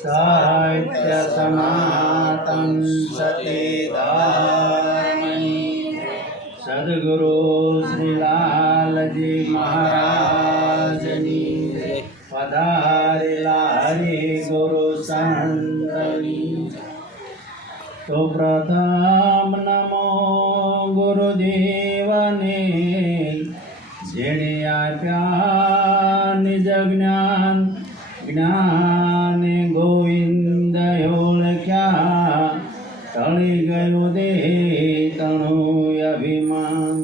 साहित्य सनातन सतीदामणि सद्गुरु श्री लाल जी महाराजनी पधारेला हरि गुरु संतनी। तो प्रथम नमो गुरुदेवने जेणे आप्या निज ज्ञान ज्ञान गोविंद ओळख्या टळी गयो देह तणु अभिमान।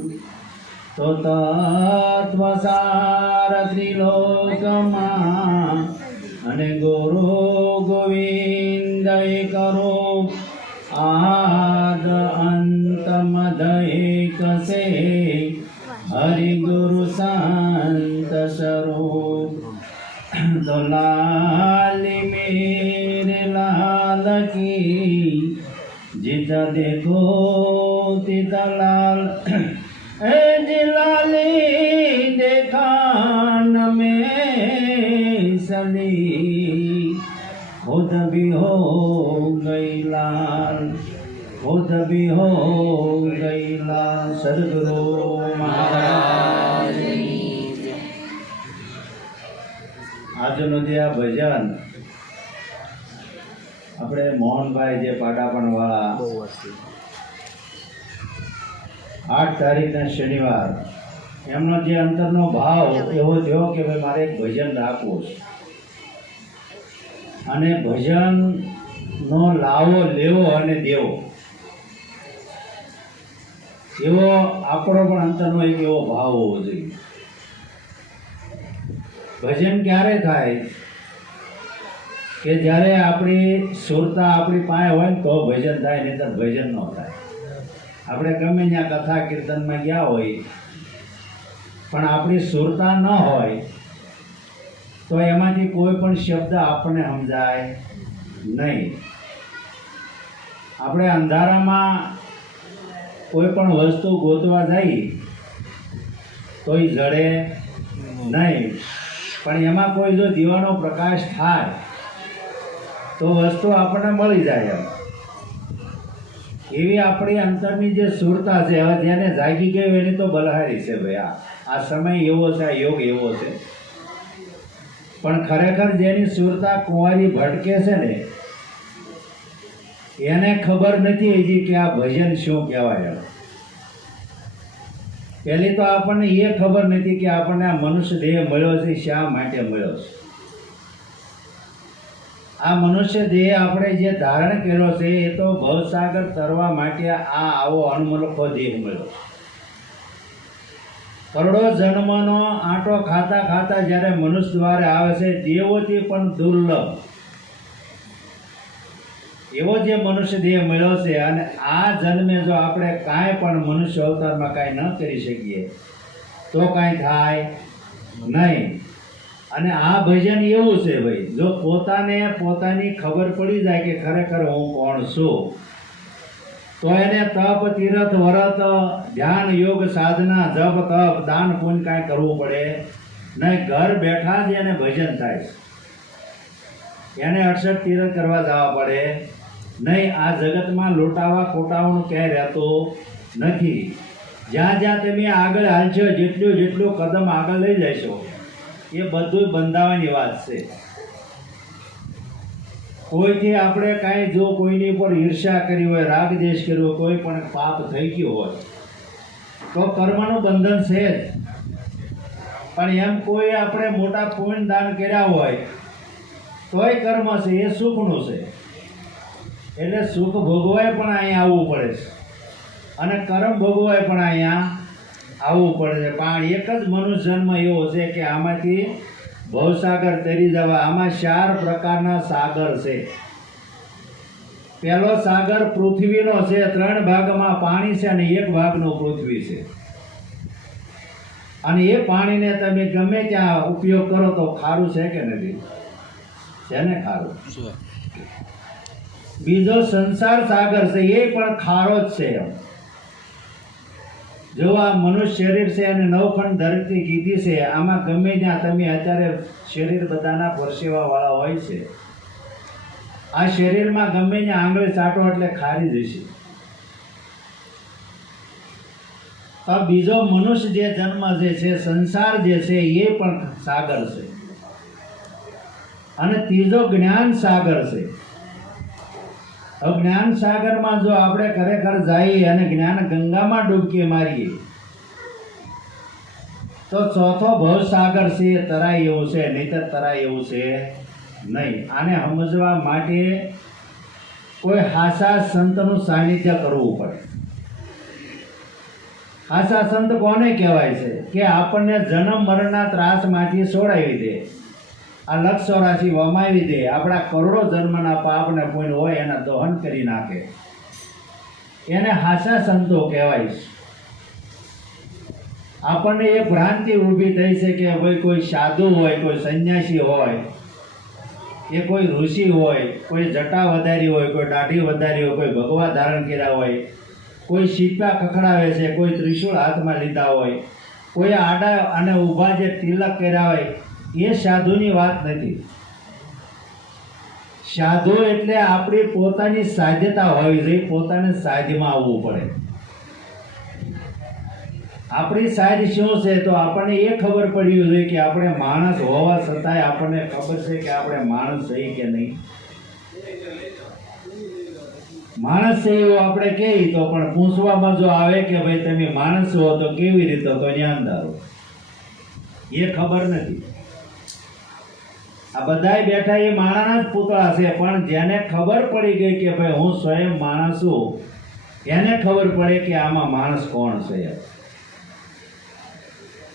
तो तत्वसार त्रिलोकमा अने गुरु गोविंद करो आद अंत मध्य एक से हरि गुरु संत स्वरूप। तो लाल मेरे लाल की जित देखो तित लाल जी लाली देखा न में सली खुद भी हो गई लाल खुद भी हो गई लाल। सद्गुरु महाराज આજનું જે આ ભજન આપણે મોહનભાઈ જે પાટાપણવાળા 8 તારીખના શનિવાર એમનો જે અંતરનો ભાવ એવો થયો કે ભાઈ મારે એક ભજન રાખવું છે અને ભજનનો લાવો લેવો અને દેવો એવો આપણો પણ અંતરનો એક એવો ભાવ હોવો જોઈએ। ભજન ક્યારે થાય કે જ્યારે આપણી સુરતા આપણી પાસે હોય ને તો ભજન થાય, નહીંતર ભજન ન થાય। આપણે ગમે ત્યાં કથા કીર્તનમાં ગયા હોય પણ આપણી સુરતા ન હોય તો એમાંથી કોઈ પણ શબ્દ આપણને સમજાય નહીં। આપણે અંધારામાં કોઈ પણ વસ્તુ ગોતવા જઈએ તો એ જડે નહીં, પણ એમાં કોઈ જો દીવાનો પ્રકાશ થાય તો વસ્તુ આપણને મળી જાય। એવી આપણી અંતરની જે સુરતા છે, હવે જેને જાગી ગયું એની તો બલહારી છે ભાઈ। આ સમય એવો છે, આ યોગ એવો છે, પણ ખરેખર જેની સુરતા કુંવારી ભટકે છે ને એને ખબર નથી હજી કે આ ભજન શું કહેવાય। પહેલી તો આપણને એ ખબર નથી કે આપણને આ મનુષ્ય દેહ મળ્યો છે શા માટે મળ્યો છે। આ મનુષ્ય દેહ આપણે જે ધારણ કર્યો છે એ તો ભવસાગર તરવા માટે આ આવો અણમલખો દેહ મળ્યો છે। કરોડો જન્મનો આંટો ખાતા ખાતા જ્યારે મનુષ્ય દ્વારે આવે છે દેવોથી પણ દુર્લભ એવો જે મનુષ્ય દેહ મળ્યો છે। અને આ જન્મે જો આપણે કાંઈ પણ મનુષ્ય અવતારમાં કાંઈ ન કરી શકીએ તો કાંઈ થાય નહીં। અને આ ભજન એવું છે ભાઈ, જો પોતાને પોતાની ખબર પડી જાય કે ખરેખર હું કોણ છું તો એને તપ તીરથ વ્રત ધ્યાન યોગ સાધના જપ તપ દાન પુણ્ય કાંઈ કરવું પડે નહીં। ઘર બેઠા જ એને ભજન થાય છે, એને 68 તીરથ કરવા જવા પડે નહીં। આ જગતમાં લૂંટાવા ખોટાવાનું ક્યાંય રહેતું નથી। જ્યાં જ્યાં તમે આગળ હાલશો, જેટલું જેટલું કદમ આગળ લઈ જશો એ બધું બંધાવાની વાત છે। કોઈથી આપણે કાંઈ જો કોઈની ઉપર ઈર્ષ્યા કરી હોય, રાગ દ્વેષ કર્યો હોય, કોઈ પણ પાપ થઈ ગયું હોય તો કર્મનું બંધન છે જ। પણ એમ કોઈ આપણે મોટા પુણ્ય દાન કર્યા હોય તોય કર્મ છે એ સુખનું છે, એટલે સુખ ભોગવાય પણ અહીંયા આવવું પડે છે અને કર્મ ભોગવાય પણ અહીંયા આવવું પડે છે। પણ એક જ મનુષ્ય જન્મ એવો છે કે આમાંથી ભવસાગર તરી જવા। આમાં 4 પ્રકારના સાગર છે। પહેલો સાગર પૃથ્વીનો છે, 3 ભાગમાં પાણી છે અને 1 ભાગનો પૃથ્વી છે। અને એ પાણીને તમે ગમે ત્યાં ઉપયોગ કરો તો ખારું છે કે નથી? છે ને ખારું। બીજો સંસાર સાગર છે, એ પણ ખારો જ છે। જો આ મનુષ્ય શરીર છે અને 9 ખંડ ધરતી કીધી છે, આમાં ગમે ત્યાં તમે અત્યારે શરીર બધાના પરસેવા વાળા હોય છે. આ શરીરમાં ગમે ત્યાં આંગળી ચાટો એટલે ખારી જશે. તો બીજો મનુષ્ય જે જન્મ જે છે, સંસાર જે છે એ પણ સાગર છે, અને ત્રીજો જ્ઞાન સાગર છે. હવે જ્ઞાન સાગરમાં જો આપણે ખરેખર જઈએ અને જ્ઞાન ગંગામાં ડૂબકી મારીએ તો ચોથો ભવ સાગર છે એ તરાય એવું છે, નહીંતર તરાય એવું છે નહીં. આને સમજવા માટે કોઈ હાસા સંતનું સાનિધ્ય કરવું પડે. હાસા સંત કોને કહેવાય છે? કે આપણને જન્મ મરણના ત્રાસમાંથી છોડાવી દે, આ લક્ષ રાશિ વમાવી દે, આપણા કરોડો જન્મના પાપને પુણ્ય હોય એના દહન કરી નાખે, એને હાસા સંતો કહેવાય છે. આપણને એ ભ્રાંતિ ઊભી થઈ છે કે ભાઈ કોઈ સાધુ હોય, કોઈ સંન્યાસી હોય, એ કોઈ ઋષિ હોય, કોઈ જટા વધારી હોય, કોઈ દાઢી વધારી હોય, કોઈ ભગવા ધારણ કર્યા હોય, કોઈ શીપા ખખડાવે છે, કોઈ ત્રિશૂળ હાથમાં લીધા હોય, કોઈ આડા અને ઊભા જે તિલક કર્યા હોય, એ સાધુની વાત નથી. સાધુ એટલે આપણી પોતાની સાધ્યતા હોવી જોઈએ, પોતાને સાધ્યમાં આવવું પડે. આપણી સાધ્ય શું છે? તો આપણને એ ખબર પડવી જોઈએ કે આપણે માણસ હોવા છતાંય આપણને ખબર છે કે આપણે માણસ છીએ કે નહીં. માણસ છે એવું આપણે કહીએ તો પણ પૂછવામાં જો આવે કે ભાઈ તમે માણસ છો તો કેવી રીતે, તો જ્ઞાન ધારો, એ ખબર નથી. આ બધાય બેઠા એ માણાના જ પૂતળા છે, પણ જેને ખબર પડી ગઈ કે ભાઈ હું સ્વયં માણસ છું, એને ખબર પડે કે આમાં માણસ કોણ છે.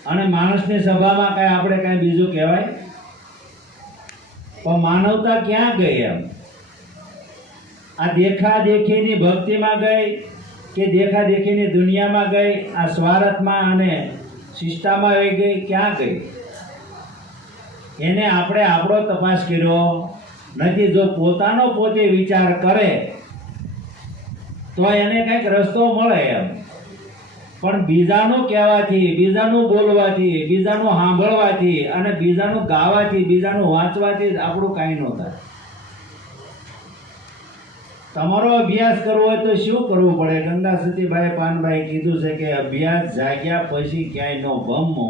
અને માણસની સભામાં કાંઈ આપણે કાંઈ બીજું કહેવાય? પણ માનવતા ક્યાં ગઈ? એમ આ દેખાદેખીની ભક્તિમાં ગઈ કે દેખાદેખીની દુનિયામાં ગઈ? આ સ્વાર્થમાં અને શિષ્ટામાં આવી ગઈ? ક્યાં ગઈ? એને આપણે આપણો તપાસ કર્યો નથી. જો પોતાનો પોતે વિચાર કરે તો એને કંઈક રસ્તો મળે એમ. પણ બીજાનું કહેવાથી, બીજાનું બોલવાથી, બીજાનું સાંભળવાથી અને બીજાનું ગાવાથી, બીજાનું વાંચવાથી જ આપણું કાંઈ ન થાય. તમારો અભ્યાસ કરવો હોય તો શું કરવું પડે? ગંગા સતીબાઈ પાનભાઈ કીધું છે કે અભ્યાસ જાગ્યા પછી ક્યાંય નો ભમો,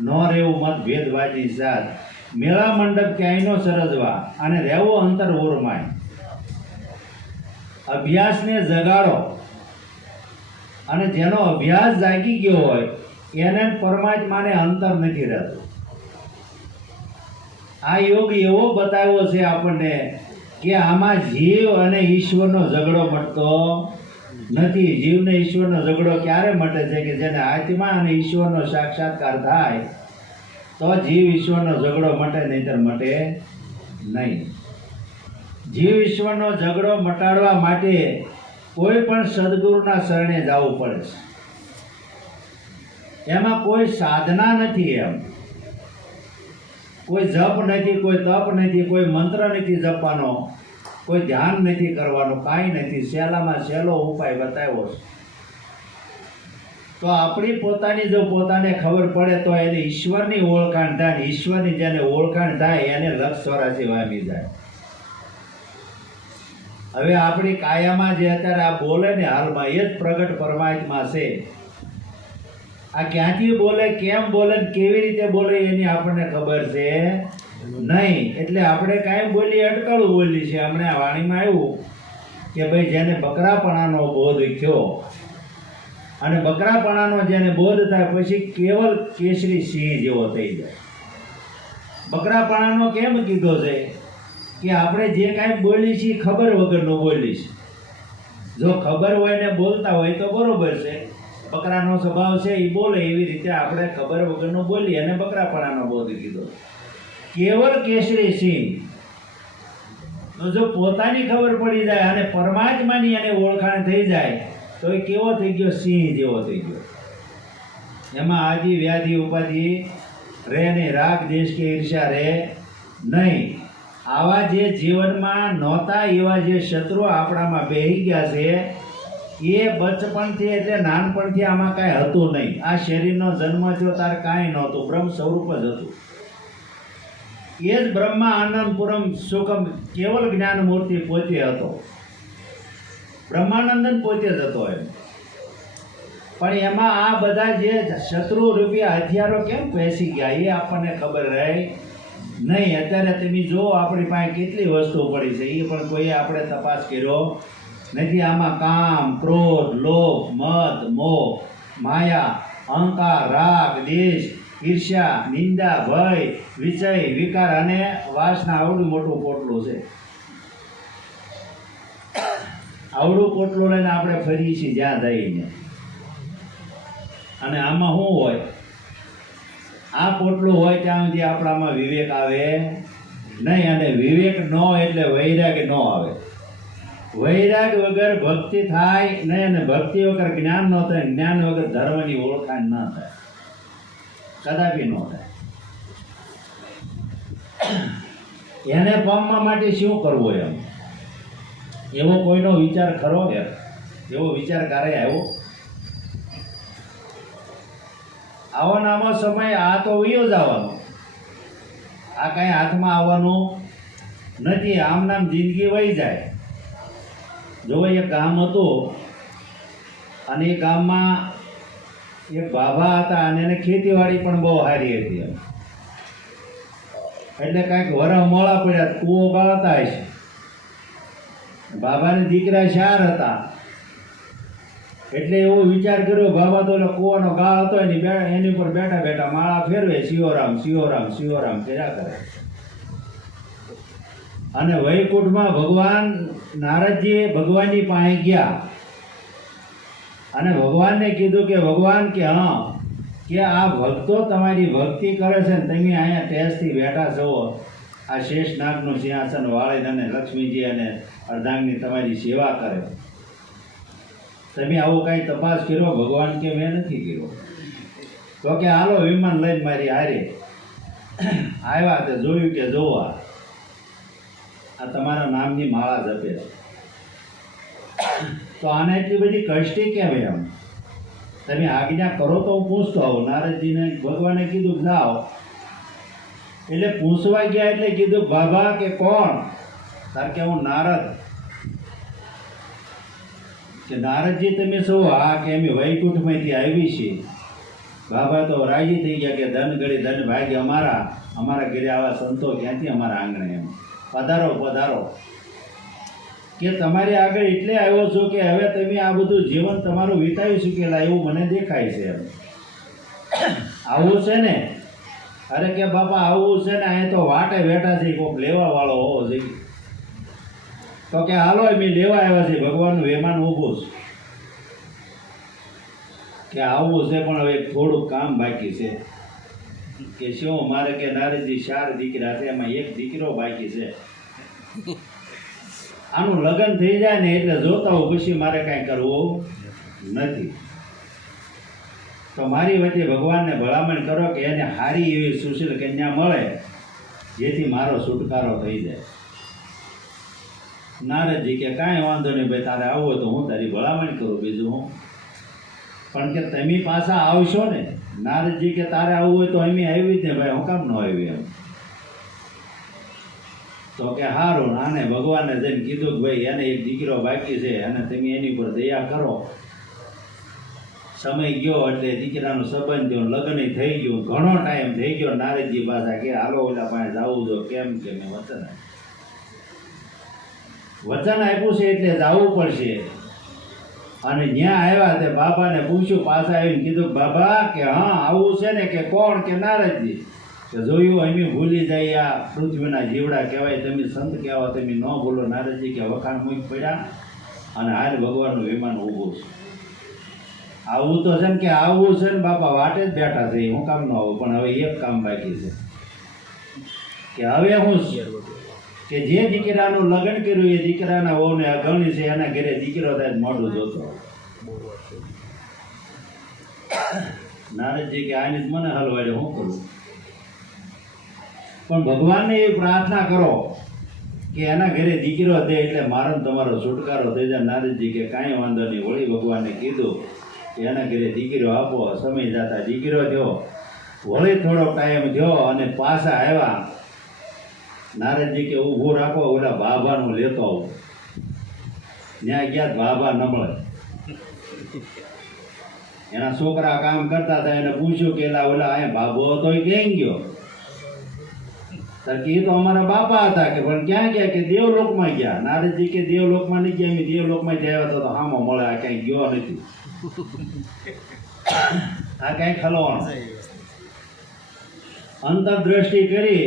ન રહેવું મતભેદવાદી સાથ, મેળા મંડપ ક્યાંય નો સરજવા, અને રહેવું અંતર ઓરમાય. અભ્યાસને જગાડો, અને જેનો અભ્યાસ જાગી ગયો હોય એને પરમાત્માને અંતર નથી રહેતું. આ યોગ એવો બતાવ્યો છે આપણને કે આમાં જીવ અને ઈશ્વરનો ઝઘડો મટતો નથી. જીવને ઈશ્વરનો ઝઘડો ક્યારે મટે છે? કે જેને આત્મા અને ઈશ્વરનો સાક્ષાત્કાર થાય તો જીવ ઈશ્વરનો ઝઘડો મટે, નહીંતર મટે નહીં. જીવ ઈશ્વરનો ઝઘડો મટાડવા માટે કોઈ પણ સદગુરુના શરણે જવું પડે છે. એમાં કોઈ સાધના નથી, એમ કોઈ જપ નથી, કોઈ તપ નથી, કોઈ મંત્ર નથી જપવાનો, કોઈ ધ્યાન નથી કરવાનું, કાંઈ નથી. સહેલામાં સહેલો ઉપાય બતાવ્યો છે. તો આપણી પોતાની જો પોતાને ખબર પડે તો એને ઈશ્વરની ઓળખાણ થાય. ઈશ્વરની જેને ઓળખાણ થાય એને લક્ષ ચોરાસી વામી જાય. હવે આપણી કાયામાં જે અત્યારે આ બોલે ને હાલમાં, એ જ પ્રગટ પરમાત્મા છે. આ ક્યાંથી બોલે, કેમ બોલે, કેવી રીતે બોલે એની આપણને ખબર છે નહીં. એટલે આપણે કાંઈ બોલી અટકળું બોલી છે. હમણાં આ વાણીમાં આવ્યું કે ભાઈ જેને બકરાપણાનો બોધ થયો, અને બકરાપણાનો જેને બોધ થાય પછી કેવલ કેસરી સિંહ જેવો થઈ જાય. બકરાપણાનો કેમ કીધો છે? કે આપણે જે કાંઈ બોલી છીએ ખબર વગરનું બોલી છે. જો ખબર હોય ને બોલતા હોય તો બરોબર છે. બકરાનો સ્વભાવ છે એ બોલે એવી રીતે આપણે ખબર વગરનું બોલીએ, અને બકરાપણાનો બોધ કીધો. કેવળ કેસરી સિંહ. તો જો પોતાની ખબર પડી જાય અને પરમાત્માની એને ઓળખાણ થઈ જાય તો એ કેવો થઈ ગયો? સિંહ જેવો થઈ ગયો. એમાં આદિ વ્યાધિ ઉપાધિ રહે નહીં, રાગ દેશ કે ઈર્ષ્યા રહે નહીં. આવા જે જીવનમાં નહોતા એવા જે શત્રુઓ આપણામાં બેહી ગયા છે એ બચપણથી એટલે નાનપણથી આમાં કાંઈ હતું નહીં. આ શરીરનો જન્મ થયો ત્યારે કાંઈ નહોતું, બ્રહ્મ સ્વરૂપ જ હતું. એ જ બ્રહ્મા આનંદ પુરમ સુખમ કેવલ જ્ઞાન મૂર્તિ પોતે હતો. બ્રહ્માનંદન પોતે જ હતો એમ. પણ એમાં આ બધા જે શત્રુ રૂપિયા હથિયારો કેમ બેસી ગયા એ આપણને ખબર રહી નહીં. અત્યારે તમે જુઓ આપણી પાસે કેટલી વસ્તુઓ પડી છે, એ પણ કોઈએ આપણે તપાસ કર્યો નથી. આમાં કામ, ક્રોધ, લોભ, મદ, મોહ, માયા, અહંકાર, રાગ, દ્વેષ, ઈર્ષ્યા, નિંદા, ભય, વિષય, વિકાર અને વાસના આવડું મોટું પોટલું છે. આવડું પોટલું લઈને આપણે ફરીએ છીએ જ્યાં જઈને. અને આમાં શું હોય? આ પોટલું હોય ત્યાં સુધી આપણામાં વિવેક આવે નહીં. અને વિવેક ન એટલે વૈરાગ ન આવે. વૈરાગ વગર ભક્તિ થાય નહીં, અને ભક્તિ વગર જ્ઞાન ન થાય, જ્ઞાન વગર ધર્મની ઓળખાણ ન થાય, કદાપી ન થાય. એને પામવા માટે શું કરવું એમ? એવો કોઈનો વિચાર ખરો? એવો વિચાર ક્યારે આવ્યો? આવો નામો સમય આ તો વયો જ આવવાનો. આ કાંઈ હાથમાં આવવાનું નથી. આમ નામ જિંદગી વહી જાય. જો એક ગામ હતું અને એ ગામમાં એક બાબા હતા અને એને ખેતીવાડી પણ બહુ સારી હતી એમ. એટલે કાંઈક વરહ મોડા પડ્યા, કૂવો ગાળતા હશે. બાબાને દીકરા 4 હતા. એટલે એવો વિચાર કર્યો, બાબા તો એટલે કૂવાનો ગાળ હતો એની ઉપર બેઠા બેઠા માળા ફેરવે, શિવરામ શિવરામ શિવરામ કર્યા કરે. અને વૈકુંઠમાં ભગવાન નારદજી ભગવાનની પાસે ગયા અને ભગવાનને કીધું કે ભગવાન કે હા, કે આ ભક્તો તમારી ભક્તિ કરે છે ને તમે અહીંયા ટેસ્ટથી બેઠા છો, આ શેષ નાગનું સિંહાસન વાળીને અને લક્ષ્મીજી અને અર્ધાંગની તમારી સેવા કરે, તમે આવો કાંઈ તપાસ કર્યો? ભગવાન કે મેં નથી કર્યો. તો કે હાલો વિમાન લઈને મારી હારે આવ્યા. તે જોયું કે જોવા આ તમારા નામની માળા જપે છે, તો આને એટલી બધી કષ્ટી કેમ એમ? તમે આજ્ઞા કરો તો હું પૂછતો આવું. નારદજીને ભગવાને કીધું જાઓ. એટલે પૂછવા ગયા એટલે કીધું બાબા કે કોણ? તાર કે હું નારદ. કે નારદજી તમે શું? હા કે અમે વૈકુંઠમાંથી આવી છીએ. બાબા તો રાજી થઈ ગયા કે ધન ગળી ધન ભાગ્ય અમારા ઘરે આવા સંતો ક્યાંથી અમારા આંગણે એમ. પધારો પધારો. કે તમારી આગળ એટલે આવ્યો છું કે હવે તમે આ બધું જીવન તમારું વિતાવી ચૂકેલા એવું મને દેખાય છે એમ. આવું છે ને? અરે કે બાપા આવું છે ને, અહીંયા તો વાટે બેઠા છે, કોઈક લેવા વાળો હોવો જોઈએ. તો કે હાલો અમે લેવા આવ્યા છે, ભગવાનનું વિમાન ઊભું છે. કે આવું છે પણ હવે થોડુંક કામ બાકી છે. કે શું? મારે કે નારદજી 4 દીકરા છે, એમાં એક દીકરો બાકી છે. આનું લગ્ન થઈ જાય ને એટલે જોતા હોઉં, પછી મારે કાંઈ કરવું નથી. તો મારી વચ્ચે ભગવાનને ભલામણ કરો કે એને સારી એવી સુશીલ કન્યા મળે જેથી મારો છુટકારો થઈ જાય. નારદજી કે કાંઈ વાંધો નહીં ભાઈ, તારે આવવો તો હું તારી ભલામણ કરું, બીજું હું. પણ કે તમે પાછા આવશો ને? નારદજી કે તારે આવવું હોય તો અમે આવી જ ને ભાઈ, હું કામ ન આવી એમ. તો કે સારું. આને ભગવાનને જઈને કીધું કે ભાઈ એને એક દીકરો બાકી છે અને તમે એની પર દયા કરો. સમય ગયો એટલે દીકરાનો સંબંધ થયો, લગ્ન થઈ ગયું, ઘણો ટાઈમ થઈ ગયો. નારદજી પાછા કે હાલો ઓલા પાસે જવું જો. કેમ કે મેં વચન આપ્યું છે એટલે જવું પડશે. અને જ્યાં આવ્યા તે બાબાને પૂછ્યું, પાછા આવીને કીધું બાબા કે હા આવું છે ને? કે કોણ? કે નારદજી. કે જોયું અમે ભૂલી જાય, આ પૃથ્વીના જીવડા કહેવાય, તમે સંત કહેવા, તમે ન ભૂલો. નારદજી કે વખાણ મૂક પડ્યા અને હાલ ભગવાનનું વિમાન ઊભું છે. આવું તો છે ને? કે આવું છે ને બાપા, વાટે જ બેઠા છે, હું કામ ન આવું. પણ હવે એક કામ બાકી છે. કે હવે હું કે જે દીકરાનું લગ્ન કર્યું એ દીકરાના વહુને અગણી છે, એના ઘરે દીકરો થાય મોઢું જોતો. નારદજી કે આની જ મને હલવાડે, હું કરું? પણ ભગવાનને એવી પ્રાર્થના કરો કે એના ઘરે દીકરો દે એટલે મારો ને તમારો છુટકારો થઈ જાય. નારદજી કે કાંઈ વાંધો નહીં. વળી ભગવાને કીધું કે એના ઘરે દીકરો આપો. સમય જતા દીકરો થયો. વળી થોડો ટાઈમ થયો અને પાછા આવ્યા. નારદજી કે ઊભું રાખો, ઓલા ભાભાનું લેતો આવું. ત્યાં ગયા, ભાભા ન મળે. એના છોકરા કામ કરતા હતા, એને પૂછ્યું કે ઓલા અહીંયા ભાભો હતો એ ક્યાં ગયો? એ તો અમારા બાપા હતા. કે પણ ક્યાં ગયા? કે દેવલોકમાં ગયા. નારદજી કે દેવલોકમાં નહીં ગયા, એમ દેવલોકમાં ગયા તો હામો મળે, આ ક્યાંય ગયો નથી. આ ક્યાંય ખલવાનું. અંતરદ્રષ્ટિ કરી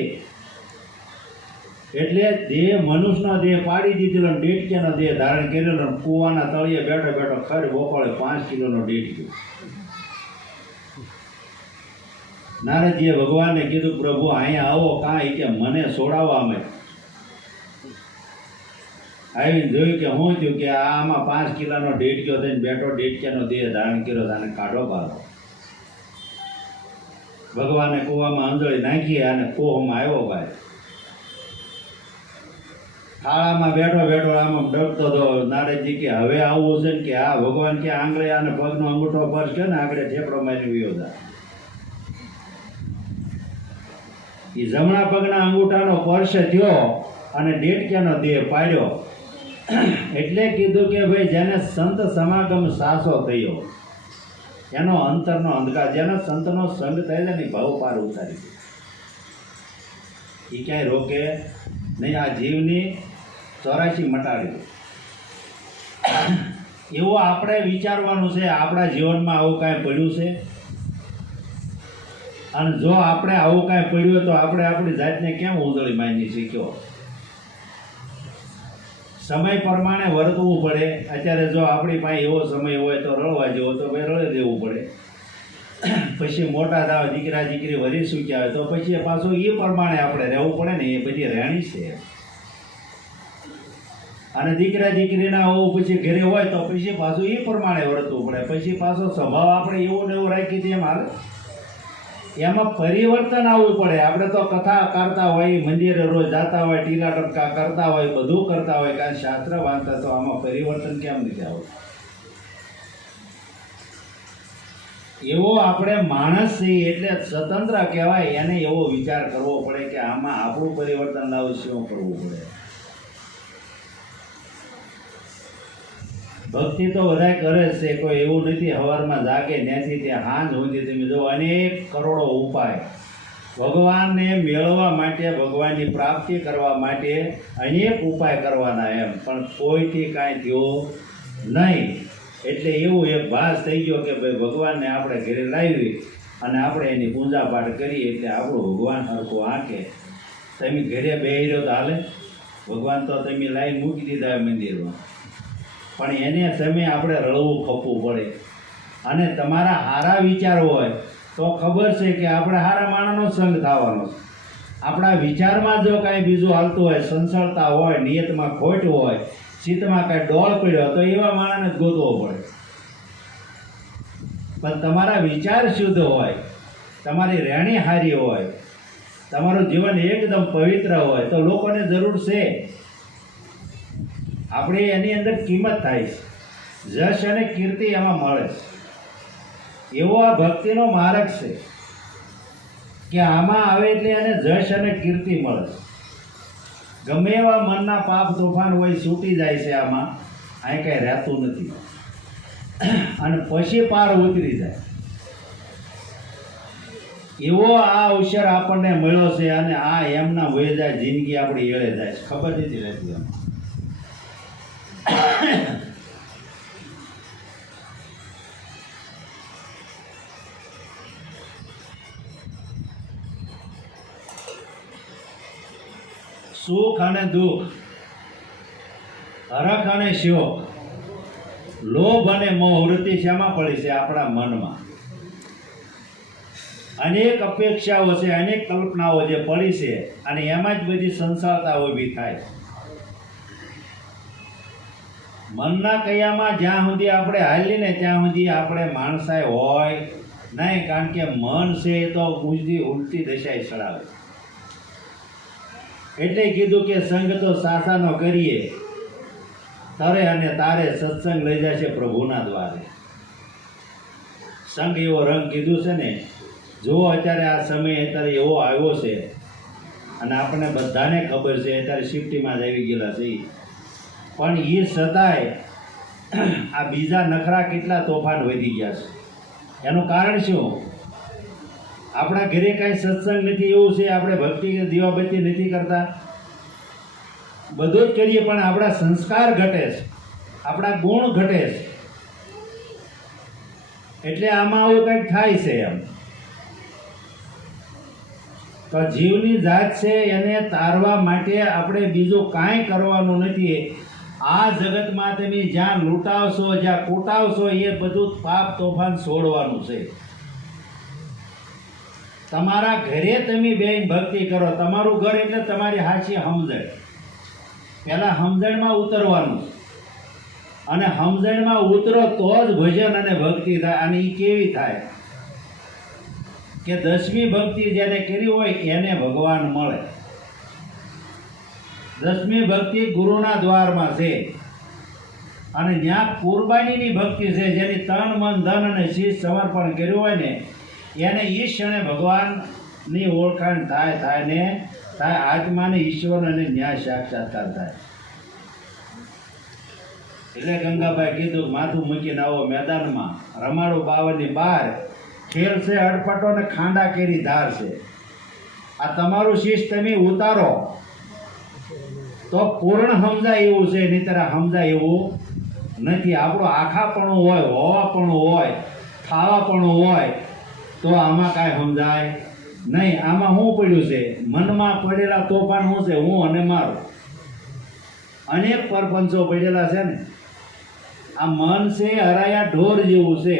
એટલે દેહ, મનુષ્યનો દેહ પાડી દીધેલો, ડેટક્યાનો દેહ ધારણ કરેલો, કૂવાના તળિયે બેઠો બેઠો ખરી બપોળે 5 કિલોનો ડેટક્યો. નારદજીએ ભગવાનને કીધું, પ્રભુ અહીંયા આવો. કાંઈ કે મને છોડાવવામાં. આવીને જોયું કે શું થયું? કે આમાં 5 કિલોનો ડેટક્યો થઈને બેઠો, ડેટક્યાનો દેહ ધારણ કર્યો, આને કાઢો બહાર. ભગવાને કૂવામાં અંજળી નાખી અને કોહમાં આવ્યો. ભાઈ થાળામાં બેઠો બેઠો આમ ડરતો હતો. નારદજી કે હવે આવવું છે ને? કે હા. ભગવાન કે આંગળે અને પગનો અંગૂઠો પર્સ કે ને આગળ ઠેકડો મારી વિયો હતા. એ જમણા પગના અંગૂઠાનો સ્પર્શ થયો અને ડેટક્યાનો દેહ પાડ્યો. એટલે કીધું કે ભાઈ જેને સંત સમાગમ સાસો થયો, એનો અંતરનો અંધકાર, જેનો સંતનો સંગ થાય છે ને ભાવ પાર ઉતારી દે. એ ક્યાંય રોકે નહીં. આ જીવની 84 મટાડી દે. એવું આપણે વિચારવાનું છે. આપણા જીવનમાં આવું કાંઈ પડ્યું છે? અને જો આપણે આવું કાંઈ પડ્યું તો આપણે આપણી જાતને કેમ ઉજળી માની શીખ્યો? સમય પ્રમાણે વર્તવું પડે. અત્યારે જો આપણી પાસે એવો સમય હોય તો રળવા જેવો તો ભાઈ રળી દેવું પડે. પછી મોટા થાવ, દીકરા દીકરી વધી શૂક્યા હોય તો પછી પાછું એ પ્રમાણે આપણે રહેવું પડે ને. એ બધી રહેણી છે. અને દીકરા દીકરીના હોવું પછી ઘરે હોય તો પછી પાછું એ પ્રમાણે વર્તવું પડે. પછી પાછો સ્વભાવ આપણે એવું ને એવું રાખી દઈએ એમ હાલે? એમાં પરિવર્તન આવવું પડે. આપણે તો કથા કરતા હોય, મંદિરે રોજ જતા હોય, ટીકા ટપકા કરતા હોય, બધું કરતા હોય, કારણ શાસ્ત્ર વાંચતા, તો આમાં પરિવર્તન કેમ નથી આવતું? એવો આપણે માણસ છીએ એટલે સ્વતંત્ર કહેવાય. એને એવો વિચાર કરવો પડે કે આમાં આપણું પરિવર્તન લાવવું શું કરવું પડે. ભક્તિ તો બધા કરે છે. કોઈ એવું નથી સવારમાં જાગે ત્યાંથી ત્યાં સાંજ સુધી તમે જો અનેક કરોડો ઉપાય ભગવાનને મેળવવા માટે, ભગવાનની પ્રાપ્તિ કરવા માટે અનેક ઉપાય કરવાના એમ, પણ કોઈથી કાંઈ થયું નહીં. એટલે એવું એક ભાસ થઈ ગયો કે ભાઈ ભગવાનને આપણે ઘરે લાવી અને આપણે એની પૂજા પાઠ કરીએ એટલે આપણું ભગવાન હરખું આંકે. તમે ઘરે બેસી રહ્યો તો હાલે? ભગવાન તો તમે લાઈન મૂકી દીધા મંદિરમાં, પણ એને તમે આપણે રળવું ખપવું પડે. અને તમારા સારા વિચાર હોય તો ખબર છે કે આપણે સારા માણસનો સંગ થવાનો છે. આપણા વિચારમાં જો કાંઈ બીજું હાલતું હોય, સંસળતા હોય, નિયતમાં ખોટ હોય, ચિત્તમાં કાંઈ ડોળ પડ્યો તો એવા માણસને જ ગોતવો પડે. પણ તમારા વિચાર શુદ્ધ હોય, તમારી રહેણી સારી હોય, તમારું જીવન એકદમ પવિત્ર હોય તો લોકોને જરૂર છે. આપણે એની અંદર કિંમત થાય છે. જશ અને કીર્તિ એમાં મળે છે. એવો આ ભક્તિનો માર્ગ છે કે આમાં આવે એટલે એને જશ અને કીર્તિ મળે છે. ગમે એવા મનના પાપ તોફાન હોય છૂટી જાય છે. આમાં અહીં કાંઈ રહેતું નથી અને પછી પાર ઉતરી જાય. એવો આ અવસર આપણને મળ્યો છે અને આ એમના વહી જાય, જિંદગી આપણી એળે જાય છે, ખબર નથી રહેતી એમ. સુખ અને દુઃખ, હરખ અને શોક, લોભ અને મોહ વૃત્તિ શેમાં પડી છે? આપણા મનમાં અનેક અપેક્ષાઓ છે, અનેક કલ્પનાઓ જે પડી છે અને એમાં જ બધી સંસારતા ઊભી થાય. મનના કયામાં જ્યાં સુધી આપણે હાલી ને ત્યાં સુધી આપણે માણસાઈ હોય નહીં, કારણ કે મન છે એ તો ઉલટી દશાએ ચડાવે. એટલે કીધું કે સંગ તો સાસાનો કરીએ, તરે અને તારે સત્સંગ લઈ જાય છે પ્રભુના દ્વારે. સંગ એવો રંગ કીધું છે ને, જુઓ અત્યારે આ સમય અત્યારે એવો આવ્યો છે અને આપણને બધાને ખબર છે અત્યારે શિફ્ટીમાં જ આવી ગયેલા છે, પણ એ છતાંય આ બીજા નખરા કેટલા તોફાન વધી ગયા છે. એનું કારણ શું? આપણા ઘરે કાંઈ સત્સંગ નથી એવું છે, આપણે ભક્તિ કે દીવાબત્તી નથી કરતા, બધું જ કરીએ પણ આપણા સંસ્કાર ઘટે છે, આપણા ગુણ ઘટે છે. એટલે આમાં આવું કંઈક થાય છે. એમ તો જીવની જાત છે એને તારવા માટે આપણે બીજું કાંઈ કરવાનું નથી. આ જગતમાં તમે જ્યાં લૂંટાવશો, જ્યાં કૂટાવશો, એ બધું પાપ તોફાન છોડવાનું છે. તમારા ઘરે તમે બેન ભક્તિ કરો. તમારું ઘર એટલે તમારી હાચી સમજણ. પહેલા સમજણમાં ઉતરવાનું, અને સમજણમાં ઉતરો તો જ ભજન અને ભક્તિ થાય. અને એ કેવી થાય કે 10મી ભક્તિ જેને કરી હોય એને ભગવાન મળે. 10મી ભક્તિ ગુરુના દ્વારમાં છે, અને ત્યાં કુરબાનીની ભક્તિ છે, જેની તન મન ધન અને શીશ સમર્પણ કર્યું હોય ને એને ઈ ક્ષણે ભગવાનની ઓળખાણ થાય ને થાય. આત્માને ઈશ્વર અને ન્યાય સાક્ષાત્કાર થાય. એટલે ગંગાભાઈ કીધું માથું મૂકીને આવો મેદાનમાં, રમાડો બાવળની બહાર, ખેલ છે અડપટો ને ખાંડા કેરી ધાર છે. આ તમારું શીશ તમે ઉતારો તો પૂર્ણ સમજાય એવું છે, નહીંતર સમજાય એવું નથી. આપણું આખાપણું હોય, હોવાપણું હોય, ખાવાપણું હોય તો આમાં કાંઈ સમજાય નહીં. આમાં શું પડ્યું છે? મનમાં પડેલા તોફાન શું છે? હું અને મારું. અનેક પરપંચો પડેલા છે ને. આ મન છે હરાયા ઢોર જેવું છે.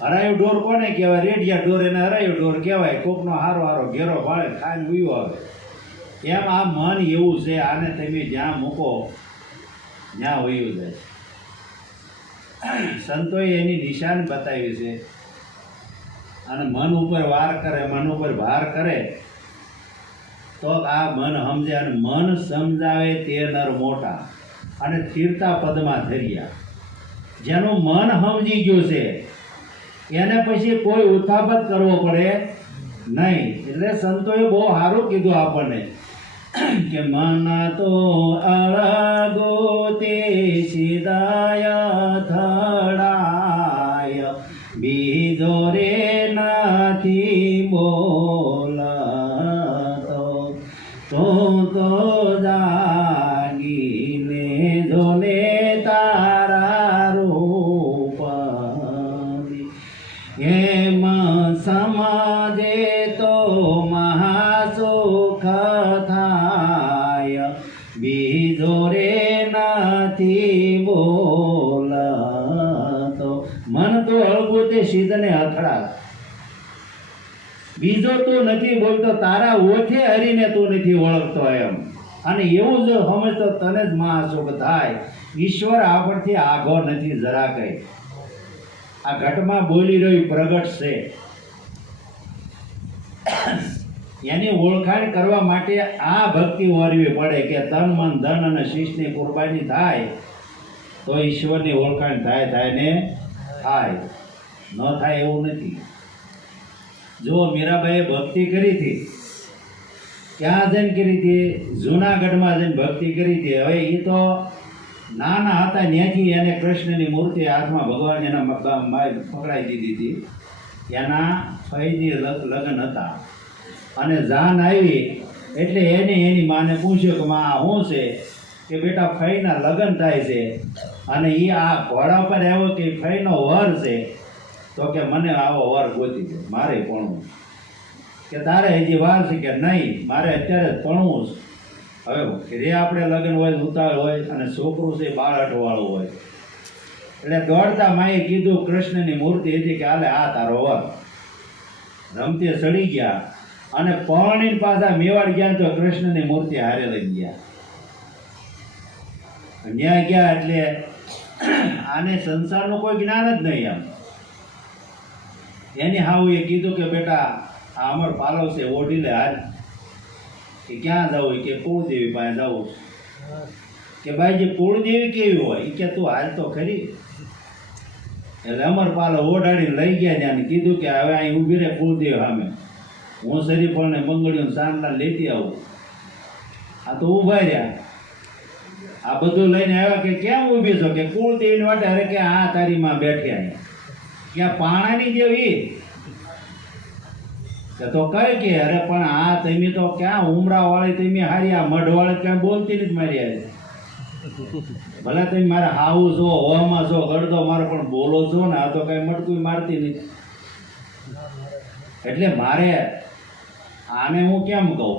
હરાયું ઢોર કોને કહેવાય? રેડિયા ઢોર, એને હરાયું ઢોર કહેવાય. કોકનો હારો હારો ઘેરો ભાળે ખાઈને ઉયો આવે. એમ આ મન એવું છે, આને તમે જ્યાં મૂકો ત્યાં વયું જાય. સંતોએ એની નિશાન બતાવી છે. અને મન ઉપર વાર કરે, મન ઉપર ભાર કરે તો આ મન સમજે. અને મન સમજાવે તે નર મોટા, અને સ્થિરતા પદમાં ધર્યા. જેનું મન સમજી ગયું છે એને પછી કોઈ ઉથાપત કરવો પડે નહીં. એટલે સંતોએ બહુ સારું કીધું આપણને કે મન તો અળગો તે સીધાયા થડાય, બીજો રે નથી બોલાતો. તો જાગીને જોને તારા રૂપ, એમ સમાજે તો મહાસુખ થાય, બીજો રે નથી બોલાતો. મન તો અળગું તે સિદ્ધને અથડા, બીજો તું નથી બોલતો, તારા ઓઠે હરીને તું નથી ઓળખતો. એમ અને એવું જો સમજતો તને જ મહાસુખ થાય. ઈશ્વર આપણથી આઘો નથી જરા કઈ. આ ઘટમાં બોલી રહ્યું પ્રગટ છે. એની ઓળખાણ કરવા માટે આ ભક્તિ ઓરવી પડે કે તન મન ધન અને શીશની કુરબાની થાય તો ઈશ્વરની ઓળખાણ થાય ને થાય. ન થાય એવું નથી. જો મીરાબાઈએ ભક્તિ કરી હતી, ક્યાં જઈને કરી હતી? જૂનાગઢમાં જઈને ભક્તિ કરી હતી. હવે એ તો નાના હતા ત્યાંથી એને કૃષ્ણની મૂર્તિ હાથમાં ભગવાન એના પકડાઈ દીધી હતી. એના ફઈજી લગ્ન હતા, અને જાન આવી એટલે એની માને પૂછ્યું કે માં આ શું છે? કે બેટા ફઈના લગ્ન થાય છે, અને એ આ ઘોડા પર આવ્યો કે ફઈનો વર છે, તો કે મને આવો વર ગોતી દે, મારે ભણવું. કે તારે હજી વાર છે? કે નહીં, મારે અત્યારે જ ભણવું છે. હવે ઘરે આપણે લગ્ન હોય, ઉતાવળ હોય, અને છોકરું છે બાળ અઠવાળું હોય, એટલે દોડતા માએ કીધું, કૃષ્ણની મૂર્તિ હતી કે હાલે આ તારો વર. રમતે ચડી ગયા અને પરણીને પાછા મેવાડ ગયા તો કૃષ્ણની મૂર્તિ હારે લઈ ગયા. ન્યાય ગયા એટલે આને સંસારનું કોઈ જ્ઞાન જ નહીં. આમ એની હાઉએ કીધું કે બેટા આ અમર પાલવ છે, ઓઢી લે હાલ. કે ક્યાં જવું, કે કુળદેવી પાસે જવું. કે ભાઈ કુળદેવી કેવી હોય, કે તું હાલ તો ખરી. એટલે અમરપાલો ઓઢાડીને લઈ ગયા ત્યાં ને કીધું કે હવે અહીં ઊભી રહે કુળદેવી સામે, હું શરીફળને બંગડીઓ સાંજના લેતી આવું. આ તો ઊભા રહ્યા, આ બધું લઈને આવ્યા. કે કેમ ઊભી છો, કે કુળદેવીની વાટે. અરે કે આ તારી માં બેઠી અહીંયા, ક્યાં પાણાની દેવી. કે તો કઈ કે અરે પણ આ તમે તો ક્યાં ઉમરા વાળી તમે હારી, આ મઢ વાળી ક્યાં બોલતી નથી મારી હારે. ભલે તમે મારે હાવું છો, હોવામાં છો, ગળદો મારો, પણ બોલો છો ને આ તો કઈ મટકું મારતી નથી. એટલે મારે આને હું કેમ કહું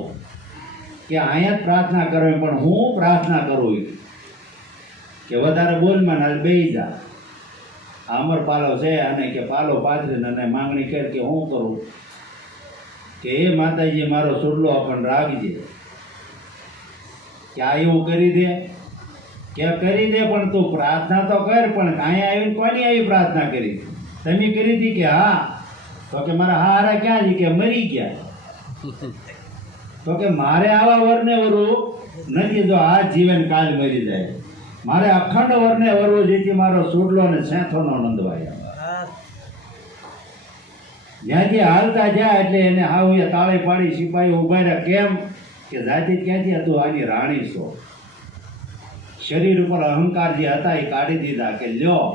કે અહીંયા જ પ્રાર્થના કરવી, પણ હું પ્રાર્થના કરું કે વધારે બોલમાં ના બેસી જા. અમરપાલો છે અને કે પાલો પાથરીને અને માંગણી કરી કે હું કરું, કે એ માતાજી મારો સુડલો પણ રાખજે. કે આ એવું કરી દે, કે કરી દે, પણ તું પ્રાર્થના તો કર. પણ અહીંયા આવીને કોની આવી પ્રાર્થના કરી, તમે કરી હતી? કે હા. તો કે મારા હારા ક્યાં છે, કે મરી ગયા. તો કે મારે આવા વરને વરવું નથી, જો આ જીવન કાલ મરી જાય. મારે અખંડ વરને વરવું, જેથી મારો સુડલો અને સેંથોનો નંદવાય. જ્યાંથી હાલતા જ્યાં એટલે એને હાવીએ તાળી પાડી, સિપાહી ઉભા રહ્યા. કેમ કે જાતિ ક્યાંથી હતું, આની રાણી છો. શરીર ઉપર અહંકાર જે હતા એ કાઢી દીધા, કે લ્યો.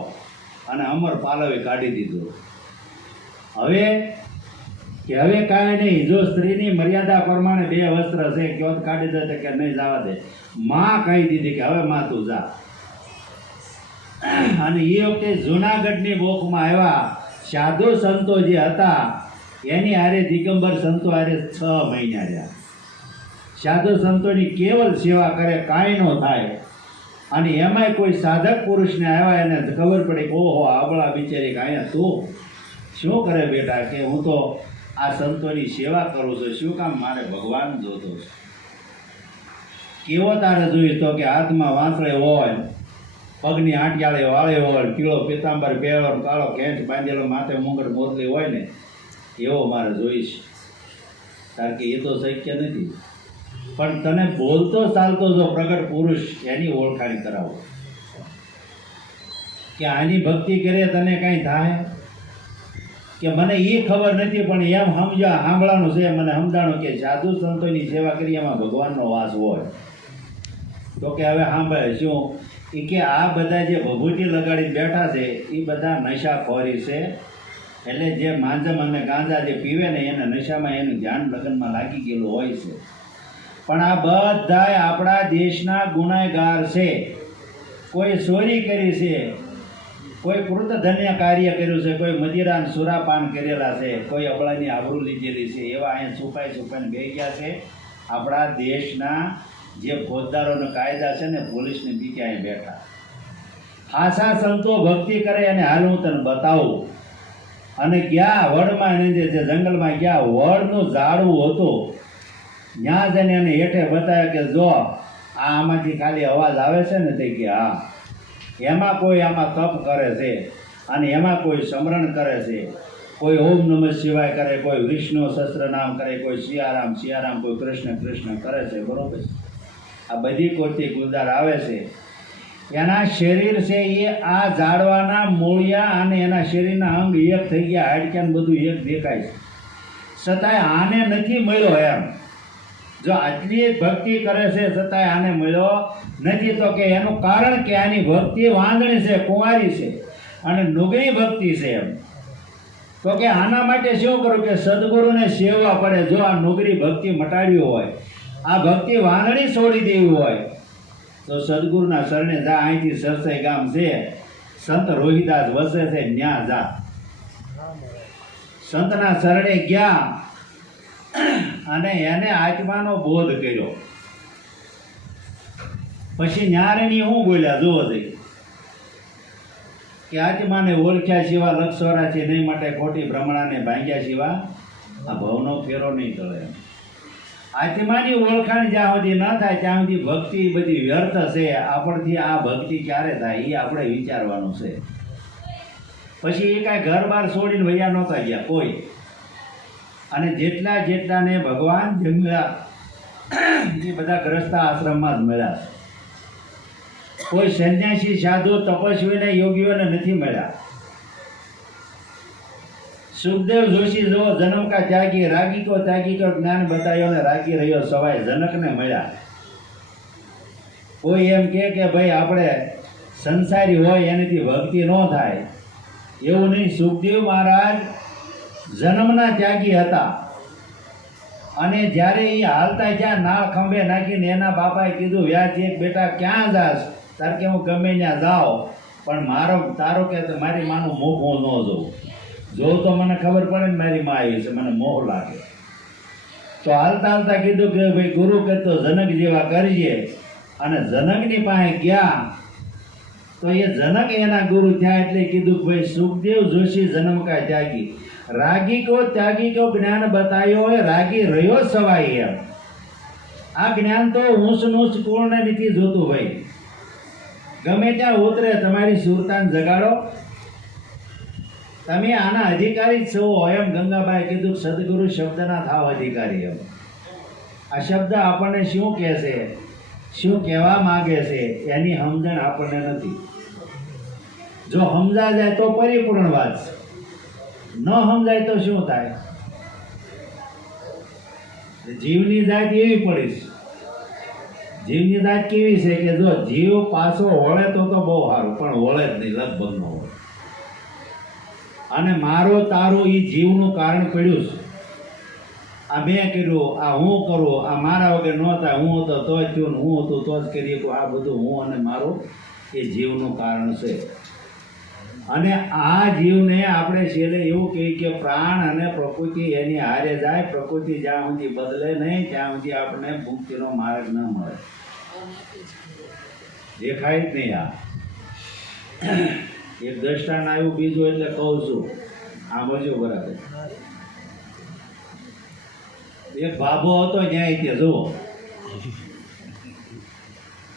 અને અમરપાલોએ કાઢી દીધું. હવે કે હવે કાંઈ નહીં, જો સ્ત્રીની મર્યાદા પ્રમાણે 2 વસ્ત્ર છે, ક્યોત કાઢી દે કે નહીં જવા દે. માં કહી દીધી કે હવે માં તું જા. અને એ વખતે જુનાગઢની બોખમાં આવ્યા સાધુ સંતો જે હતા, એની હારે દિગંબર સંતો હારે 6 મહિના રહ્યા. સાધુ સંતોની કેવલ સેવા કરે, કાંઈ ન થાય. અને એમાંય કોઈ સાધક પુરુષને આવ્યા, એને ખબર પડી કે ઓહો આબળા બિચારી અહીંયા તું શું કરે બેટા, કે હું તો આ સંતોની સેવા કરું છું, શું કામ મારે ભગવાન જોતો છે. કેવો તારે જોઈ, તો કે હાથમાં વાંસળે હોય, પગની આંટિયાળે વાળે હોય, પીળો પીતાંબર પહેરો, કાળો ખેંચ બાંધેલો, માથે મુંગટ મોરલી હોય ને, એવો મારે જોઈશ. કારણ કે એ તો શક્ય નથી. પણ તને બોલતો ચાલતો જો પ્રગટ પુરુષ, એની ઓળખાણ કરાવો. કે આની ભક્તિ કરે તને કાંઈ થાય, કે મને એ ખબર નથી, પણ એમ સાંભળવાનું છે, મને સમજાણું કે સાધુ સંતોની સેવા કરી એમાં ભગવાનનો વાસ હોય. તો કે હવે સાંભળે શું, એ કે આ બધા જે ભભૂતિ લગાડી બેઠા છે એ બધા નશાખોરી છે. એટલે જે માંજમ અને ગાંજા જે પીવે ને એને નશામાં એનું ધ્યાન લગ્નમાં લાગી ગયેલું હોય છે. પણ આ બધા આપણા દેશના ગુનેગાર છે. કોઈ ચોરી કરી છે, કોઈ કૃતધન્ય કાર્ય કર્યું છે, કોઈ મદિરાન સુરાપાન કરેલા છે, કોઈ અબળાની આબરૂ લીધેલી છે. એવા અહીંયા છુપાઈને બેસી ગયા છે. આપણા દેશના જે ફોજદારોનો કાયદા છે ને, પોલીસને બીકે અહીં બેઠા. આશા સંતો ભક્તિ કરે અને હાલ હું તને બતાવું. અને ગયા વડમાં જે જંગલમાં ગયા, વડનું ઝાડવું હતું, ત્યાં જઈને એને હેઠે બતાવ્યા કે જો આમાંથી ખાલી અવાજ આવે છે ને, તે કે હા, એમાં કોઈ આમાં તપ કરે છે, અને એમાં કોઈ સ્મરણ કરે છે. કોઈ ઓમ નમઃ શિવાય કરે, કોઈ વિષ્ણુ સહસ્ત્ર નામ કરે, કોઈ સિયારામ સિયારામ, કોઈ કૃષ્ણ કૃષ્ણ કરે છે. બરોબર. આ બધી કોટી ગુલદાર આવે છે. એના શરીર છે એ આ ઝાડવાના મૂળિયા અને એના શરીરના અંગ એક થઈ ગયા, હાડક્યા બધું એક દેખાય છે. છતાંય આને નથી મળ્યો. એમ જો આટલી ભક્તિ કરે છે છતાંય આને મળ્યો નથી. તો કે એનું કારણ કે આની ભક્તિ વાંદણી છે, કુંવારી છે, અને નુગરી ભક્તિ છે. એમ તો કે આના માટે શું કરું, કે સદગુરુને સેવા પડે. જો આ નુગરી ભક્તિ મટાડવી હોય, આ ભક્તિ વાંદણી છોડી દેવી હોય, તો સદગુરુના શરણે જા. અહીંથી સરસાઈ ગામ છે, સંત રોહિદાસ વસે છે, ન્યા જા. સંતના શરણે ગયા અને એને આત્માનો બોધ કર્યો. પછી ન્યારેની હું બોલ્યા જોવો જઈ કે આત્માને ઓળખ્યા સિવા લક્ષોરા છે નહીં, માટે ખોટી ભ્રમણાને ભાંગ્યા સિવા આ ભવનો ફેરો નહીં ટળે. આત્માની ઓળખાણ જ્યાં સુધી ન થાય ત્યાં સુધી ભક્તિ બધી વ્યર્થ છે. આપણથી આ ભક્તિ ક્યારે થાય એ આપણે વિચારવાનું છે. પછી એ કાંઈ ઘર બાર છોડીને વૈયા નહોતા ગયા કોઈ. અને જેટલાને ભગવાન જન્મ્યા એ બધા ગ્રસ્તા આશ્રમમાં જ મળ્યા છે. કોઈ સંન્યાસી સાધુ તપસ્વીને યોગીઓને નથી મળ્યા. સુખદેવ જોશી જો જન્મ કા ત્યાગી, રાગી કો ત્યાગી કો જ્ઞાન બતાવ્યો ને રાગી રહ્યો સવાય જનકને મળ્યા. કોઈ એમ કે ભાઈ આપણે સંસારી હોય એનાથી ભક્તિ ન થાય એવું નહીં. સુખદેવ મહારાજ જન્મના ત્યાગી હતા અને જ્યારે એ હાલતા ત્યાં નાળ ખંભે નાખીને એના બાપાએ કીધું વ્યાજ બેટા ક્યાં જાસ? તાર કે હું ગમે ત્યાં જાઉં પણ તારો કે મારી માનું મોહ હું ન જોઉં. જોઉં તો મને ખબર પડે ને મારી માં આવી છે, મને મોહ લાગે. તો હાલતા હાલતા કીધું કે ભાઈ ગુરુ કહેતો જનક જેવા કરજે. અને જનકની પાસે ગયા તો એ જનક એના ગુરુ થયા. એટલે કીધું કે ભાઈ સુખદેવ જોશી જન્મ કા ત્યાગી, રાગી કો ત્યાગી કો જ્ઞાન બતાવ્યો હોય રાગી રહ્યો સવાઈ. એમ આ જ્ઞાન તો ઊંચ નૂચ પૂર્ણ નથી જોતું ભાઈ. ગમે ત્યાં ઉતરે તમારી સુરતાન જગાડો, તમે આના અધિકારી જ છો. એમ ગંગાબાઈ કીધું સદગુરુ શબ્દના થાવ અધિકારી. એમ આ શબ્દ આપણને શું કહે છે, શું કહેવા માગે છે એની સમજણ આપણને નથી. જો સમજા જાય તો પરિપૂર્ણ વાત છે, ન સમજાય તો શું થાય? જીવની જાત એવી પડી છે. જીવની જાત કેવી છે કે જો જીવ પાછો વળે તો બહુ સારું, પણ વળે જ નહીં, લગભગ ન વળે. અને મારો તારું એ જીવનું કારણ પડ્યું છે. આ મેં કર્યું, આ હું કરું, આ મારા વગર ન થાય, હું હતો તો જ થયું, હું હતું તો જ કરી શકું. આ બધું હું અને મારું એ જીવનું કારણ છે. અને આ જીવને આપણે છેલ્લે એવું કહીએ કે પ્રાણ અને પ્રકૃતિ એની હારે જાય. પ્રકૃતિ જ્યાં સુધી બદલે નહીં ત્યાં સુધી આપણને મુક્તિનો માર્ગ ન મળે. દેખાય જ નહીં. આ એક દ્રષ્ટાન આવ્યું, બીજું એટલે કહું છું. આ બાજુ બરાબર એક બાબો હતો ત્યાં તે જુઓ.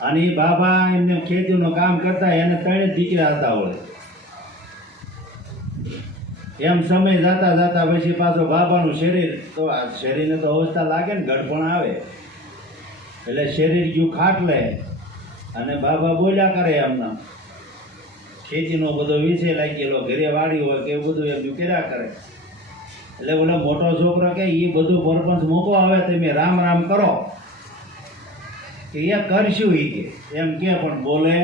અને એ બાબા એમને ખેતીનું કામ કરતા, એને 3 દીકરા હતા વળે. એમ સમય જતા જતા પછી પાછો બાબાનું શરીર, તો આ શરીરને તો અવસ્થા લાગે ને, ગડપણ આવે એટલે શરીર ગયું ખાટલે. અને બાબા બોલ્યા કરે એમના ખેતીનો બધો વિષય લાગેલો, ઘરે વાડી હોય કે એવું બધું એમ કર્યા કરે. એટલે બોલે મોટો છોકરો કે એ બધું પરપંચ મૂકો, હવે તમે રામ રામ કરો. કે એ કરશું એ કે એમ કે, પણ બોલે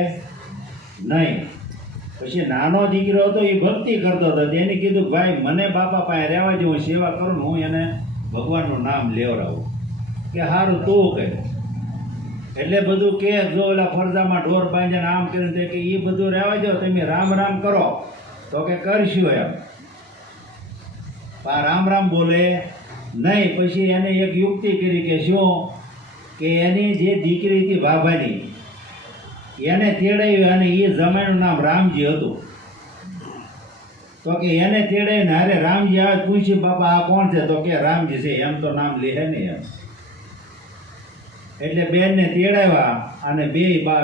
નહીં. પછી નાનો દીકરો હતો એ ભક્તિ કરતો હતો. એને કીધું ભાઈ મને બાપા પાસે રહેવા દે, હું સેવા કરું ને હું એને ભગવાનનું નામ લેવડાવું. કે સારું તું કહે. એટલે બધું કે જો ઓલા ફરજામાં ઢોર બાંધીને આમ કરીને કે એ બધું રહેવા દો, તમે રામ રામ કરો. તો કે કરશું એમ. રામ રામ બોલે નહીં. પછી એને એક યુક્તિ કરી કે શું કે એની જે દીકરી હતી બાબાની એને તેડાવી, અને એ જમાઈનું નામ રામજી હતું. તો કે એને તેડાવીને અરે રામજી આવે, પૂછ્યું બાપા આ કોણ છે? તો કે રામજી છે. એમ તો નામ લે નહીં એમ. એટલે બેનને તેડાવ્યા અને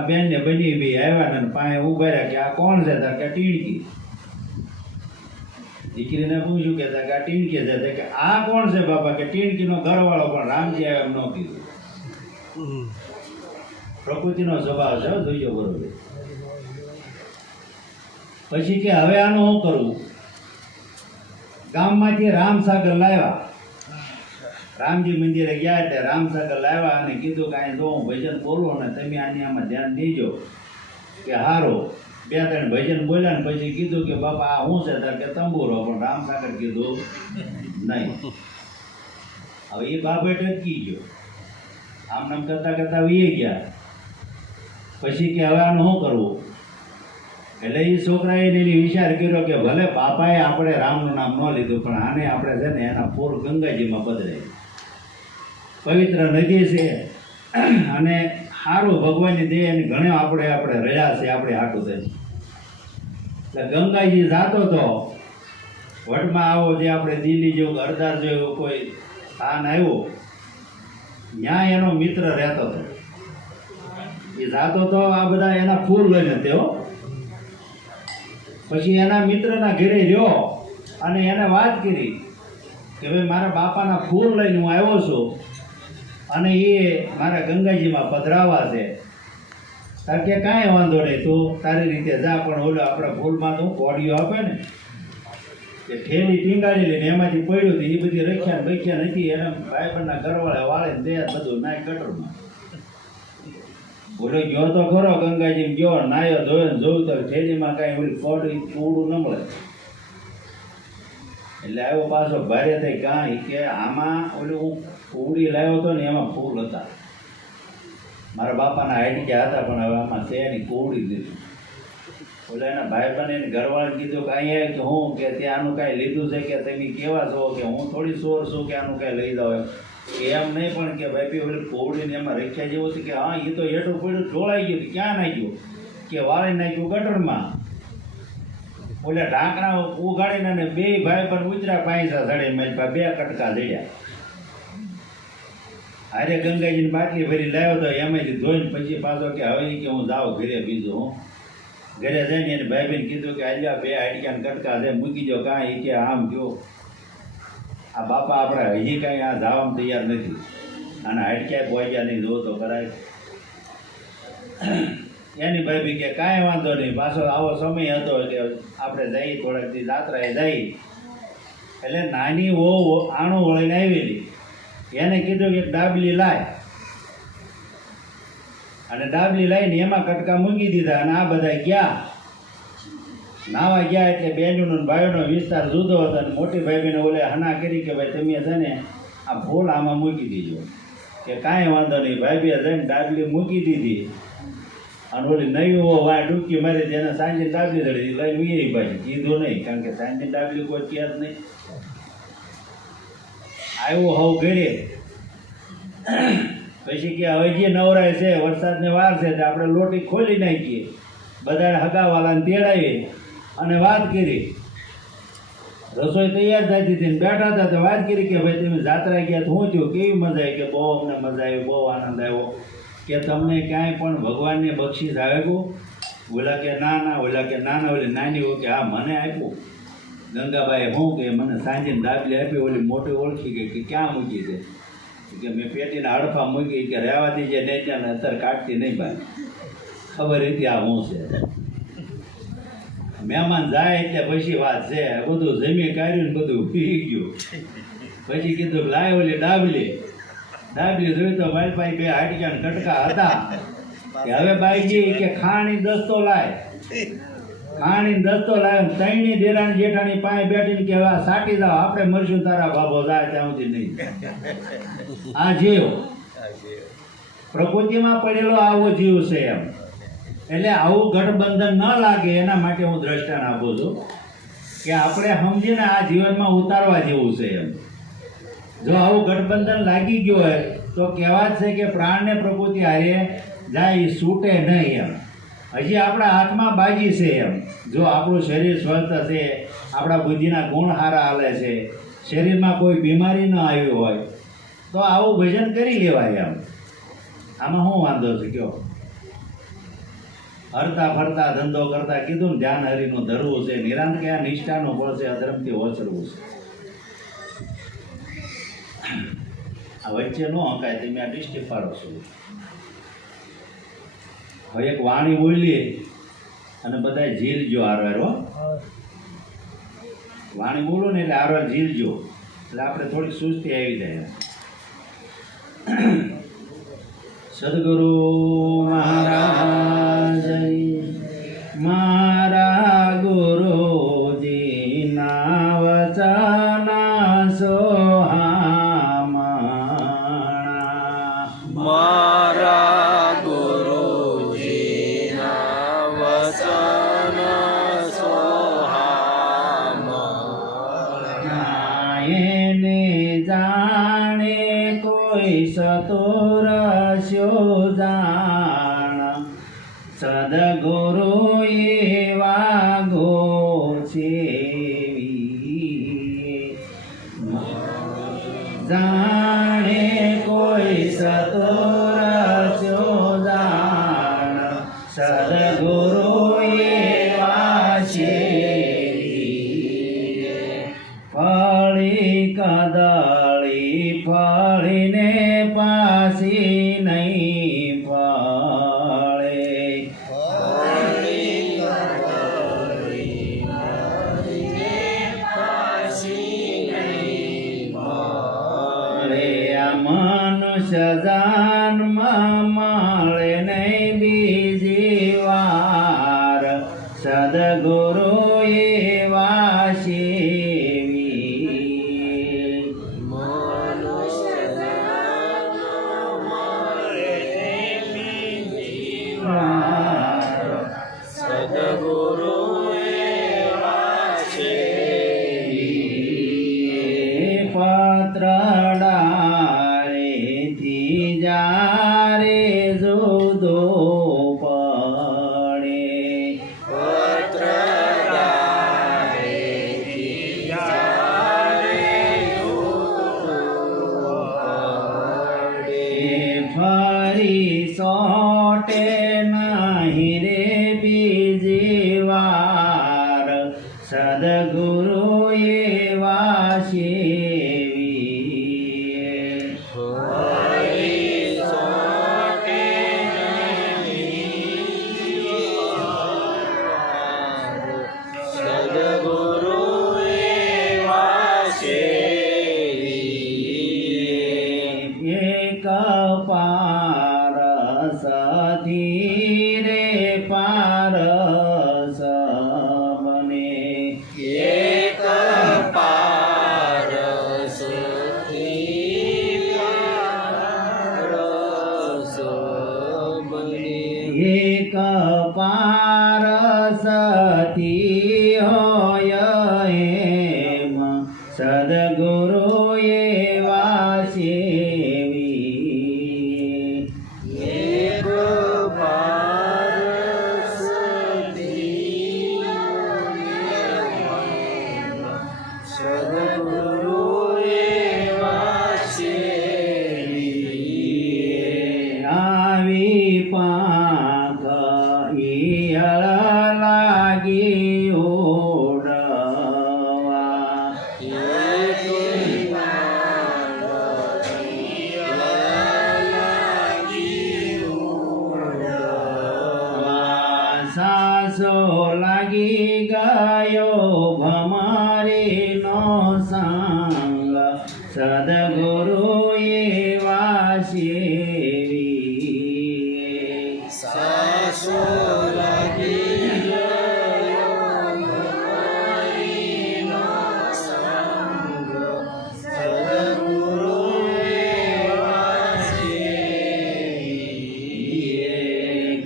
બેનને બની બે આવ્યા ને પાસે ઉભા રહ્યા કે આ કોણ છે? તાર કે ટીણકી. દીકરીને પૂછ્યું કે આ ટીણકી છે. કે આ કોણ છે બાપા? કે ટીણકીનો ઘરવાળો, પણ રામજી આવે એમ ન કીધું. પ્રકૃતિનો સ્વભાવ છે, જોઈજો બરોબર. પછી કે હવે આનું શું કરવું? ગામમાંથી રામસાગર લાવ્યા. રામજી મંદિરે ગયા એટલે રામસાગર લાવ્યા અને કીધું કે અહીં જો હું ભજન બોલું ને તમે આની આમાં ધ્યાન દેજો. કે હારો 2-3 ભજન બોલ્યા ને પછી કીધું કે બાપા આ શું છે? તાર કે તંબુરો. પણ રામસાગર કીધું નહીં. હવે એ બાબે ટકી ગયો. આમ નામ કરતા કરતા વીએ ગયા. પછી કે હવે આનું શું કરવું? એટલે એ છોકરાએ એને વિચાર કર્યો કે ભલે બાપાએ આપણે રામનું નામ ન લીધું, પણ આને આપણે છે ને એના પૂર ગંગાજીમાં બદલાય. પવિત્ર નદી છે અને સારું ભગવાનની દે એને ઘણો આપણે રહ્યા છે આપણે હાટું થઈ. એટલે ગંગાજી જાતો તો વટમાં આવો જે આપણે દિલ્હી જેવું અરદાસ જેવું કોઈ સ્થાન આવ્યું, ત્યાં એનો મિત્ર રહેતો હતો. એ જાતો તો આ બધા એના ફૂલ લઈને તેઓ. પછી એના મિત્રના ઘરે રહ્યો અને એને વાત કરી કે ભાઈ મારા બાપાના ફૂલ લઈને હું આવ્યો છું અને એ મારા ગંગાજીમાં પધરાવા છે. તાર કે કાંઈ વાંધો નહીં, તું તારી રીતે જા, પણ ઓલો આપણા ફૂલમાં તો કોડીઓ આપે ને એ ઠેલી ટીંગાડી લઈને એમાંથી પડ્યું હતું, એ બધી રખ્યા નથી. એને ભાઈબંધના ઘરવાળા વાળે દે બધું નાય ગટરમાં. બોલો ગયો તો ખરો ગંગાજી ગયો, નાયો ધોયો ને જોયું તો ઠેલીમાં કાંઈ ઓલી કોડી કૂડું ન મળે. એટલે આવ્યો પાછો ભારે થઈ, કાંઈ કે આમાં ઓલું હું કૂડી લાવ્યો હતો ને એમાં ફૂલ હતા, મારા બાપાના હાઈડિયા હતા, પણ હવે આમાં છે નહીં, કૂડી દીધું. ઓલા એના ભાઈબંધ એને ઘરવાળાને કીધું કે અહીંયા કે હું કે ત્યાં આનું કાંઈ લીધું છે કે તમે કેવા છો, કે હું થોડી ચોર છું કે આનું કાંઈ લઈ જાઓ એમ નહીં, પણ કે ભાઈ ઓલી કોવડીને એમાં રખ્યા જેવું હતું કે હા એ તો એઠું પડ્યું ઢોળાઈ ગયું, ક્યાં નાખ્યું કે વાળી નાખ્યું ગટરમાં. ઓલા ઢાંકણા ઉગાડીને અને બે ભાઈ પણ ઉતરા પાંચા ચડે, મેં બે કટકા જડ્યા. હારે ગંગાજીની બાટલી ભરી લાવ્યો તો એમાંથી ધોઈને પછી પાછો કે હવે કે હું જાઉં ઘરે. બીજું હું ઘરે જઈને એને ભાઈ બહેન કીધું કે આલ્યા બે હાડકાને કટકા છે મૂકી દો, કાંઈ કે આમ કયો આ બાપા આપણા હજી કાંઈ આ જવામાં તૈયાર નથી, અને હાડક્યા પહોંચ્યા નહીં, જો તો કરાય. એની ભાઈ કે કાંઈ વાંધો નહીં, પાછો આવો સમય હતો કે આપણે જઈએ થોડાક દી જાત્રાએ જઈ. એટલે નાની વો આણું વળીને આવેલી, એને કીધું કે ડાબલી લાય, અને ડાબલી લાવીને એમાં કટકા મૂકી દીધા. અને આ બધા ગયા નાવા ગયા, એટલે બહેનોનો ભાઈઓનો વિસ્તાર જુદો હતો. અને મોટી ભાઈ ઓલે હના કરી કે ભાઈ તમે છે ને આ ફૂલ આમાં મૂકી દીજો, કે કાંઈ વાંધો નહીં. ભાઈ જઈને ડાબલી મૂકી દીધી, અને ઓલી નવી વાય ડૂબકી મારી જેને સાંજે ડાબલી ચડી લઈને ઉઈ ભાઈ કીધું નહીં, કારણ કે સાંજે ડાબલી કોઈ ક્યાં જ નહીં. આવ્યો હવ ઘરે, પછી કે હવે જે નવરાય છે, વરસાદની વાર છે, તો આપણે લોટી ખોલી નાખીએ. બધા હગાવાલાને તેડાવી અને વાત કરી. રસોઈ તૈયાર થતી હતી ને બેઠા હતા તો વાત કરી કે ભાઈ તમે જાત્રા ગયા તો શું થયું, કેવી મજા આવી? કે બહુ અમને મજા આવી, બહુ આનંદ આવ્યો. કે તમને ક્યાંય પણ ભગવાનને બક્ષિસ આવેલું? ઓલા કે ના ના, ઓલા કે ના ના. ઓલી નાની હોય કે હા મને આપ્યું. ગંગાબાઈ શું કે મને સાંજે ડાબલી આપી, ઓલી મોટી ઓળખી ગઈ કે ક્યાં મૂકી છે, કે મેં પેટીના હડફા મૂકી, કે રહેવાથી જે નહીં ત્યાં અત્યારે કાઢતી નહીં ભાઈ, ખબર હતી આ હું છે. મહેમાન જાય એટલે પછી વાત છે, બધું જમી કાઢ્યું ને બધું પી ગયું. પછી કીધું લાય ઓલી ડાબલી જોઈ તો મારી પાસે બે હાડક્યા કટકા હતા. કે હવે બાઈજી કે ખાણી દસ્તો લાય, ખાણી દસ્તો લાવ્યો. ત્રણની દેરાણી જેઠાણી પાસે બેઠીને કે હવે સાટી જાઓ, આપણે મળશું તારા બાબો જાય ત્યાં સુધી નહીં. આ જીવ પ્રકૃતિમાં પડેલો આવો જીવ છે એમ. એટલે આવું ગઠબંધન ન લાગે એના માટે હું દ્રષ્ટાન આપું છું કે આપણે સમજીને આ જીવનમાં ઉતારવા જેવું છે એમ. જો આવું ગઠબંધન લાગી ગયું હોય તો કહેવાત છે કે પ્રાણને પ્રકૃતિ હારે જાય એ છૂટે નહીં એમ. હજી આપણા હાથમાં બાજી છે એમ. જો આપણું શરીર સ્વસ્થ છે, આપણા બુદ્ધિના ગુણ સારા હાલે છે, શરીરમાં કોઈ બીમારી ન આવી હોય તો આવું ભજન કરી લેવાય એમ. આમાં શું વાંધો છે કયો? હરતા ફરતા ધંધો કરતા કીધું ને ધ્યાન હરિનું ધરવું છે, નિરાંત કે આ નિષ્ઠાનું ફળ છે, અધર્મથી ઓછરવું છે. આ વચ્ચે ન હંકાય, તમે આ ડિસ્ટ્રિક્ટ પાડો છો. હવે એક વાણી બોલીએ અને બધા ઝીલજો હારવાર. હો વાણી બોલો ને એટલે હારવાર ઝીલજો, એટલે આપણે થોડીક સુસ્તી આવી જાય. સદગુરુ મહારાજ મારા ગુરુજીના વચના સોહામણા, મારા ગુરુજીના વચન સોહામણા. એને જાણે કોઈ સતુર જાણ, સદગુરુ એવા ગોસેવી. જાણે કોઈ સતુર જાણ, સદગુરુ એવા સેવી. ફળી કદળી ફળીને પા નહીં ફળે મળે આ મનુષ્ય જન્મ મળે નહીં બીજી વાર સદગુરુ એવા સેવી સદગુરુ એવા છે પત્રડારેથી જારે જુદો પડે ફરી સોટે નહીં રે બીજી વાર સદગુરુ એવા સેવી સદગુરુ એવા સેવી એક પારસ ધીરે પારસ બને એક પારસ પારસ બને એક પારસથી હોય એમ સદગુરુ એવા સેવી એક પારસ સદગુરુ એવા સેવી આવી પાંખ ઈયળ લાગી ઓડવા સાસો લાગી ગયો ભમારીનો સંગ સદગુરુ એવા સેવી સાસો લાગી ગયો સંગ સદગુરુ એવા સેવી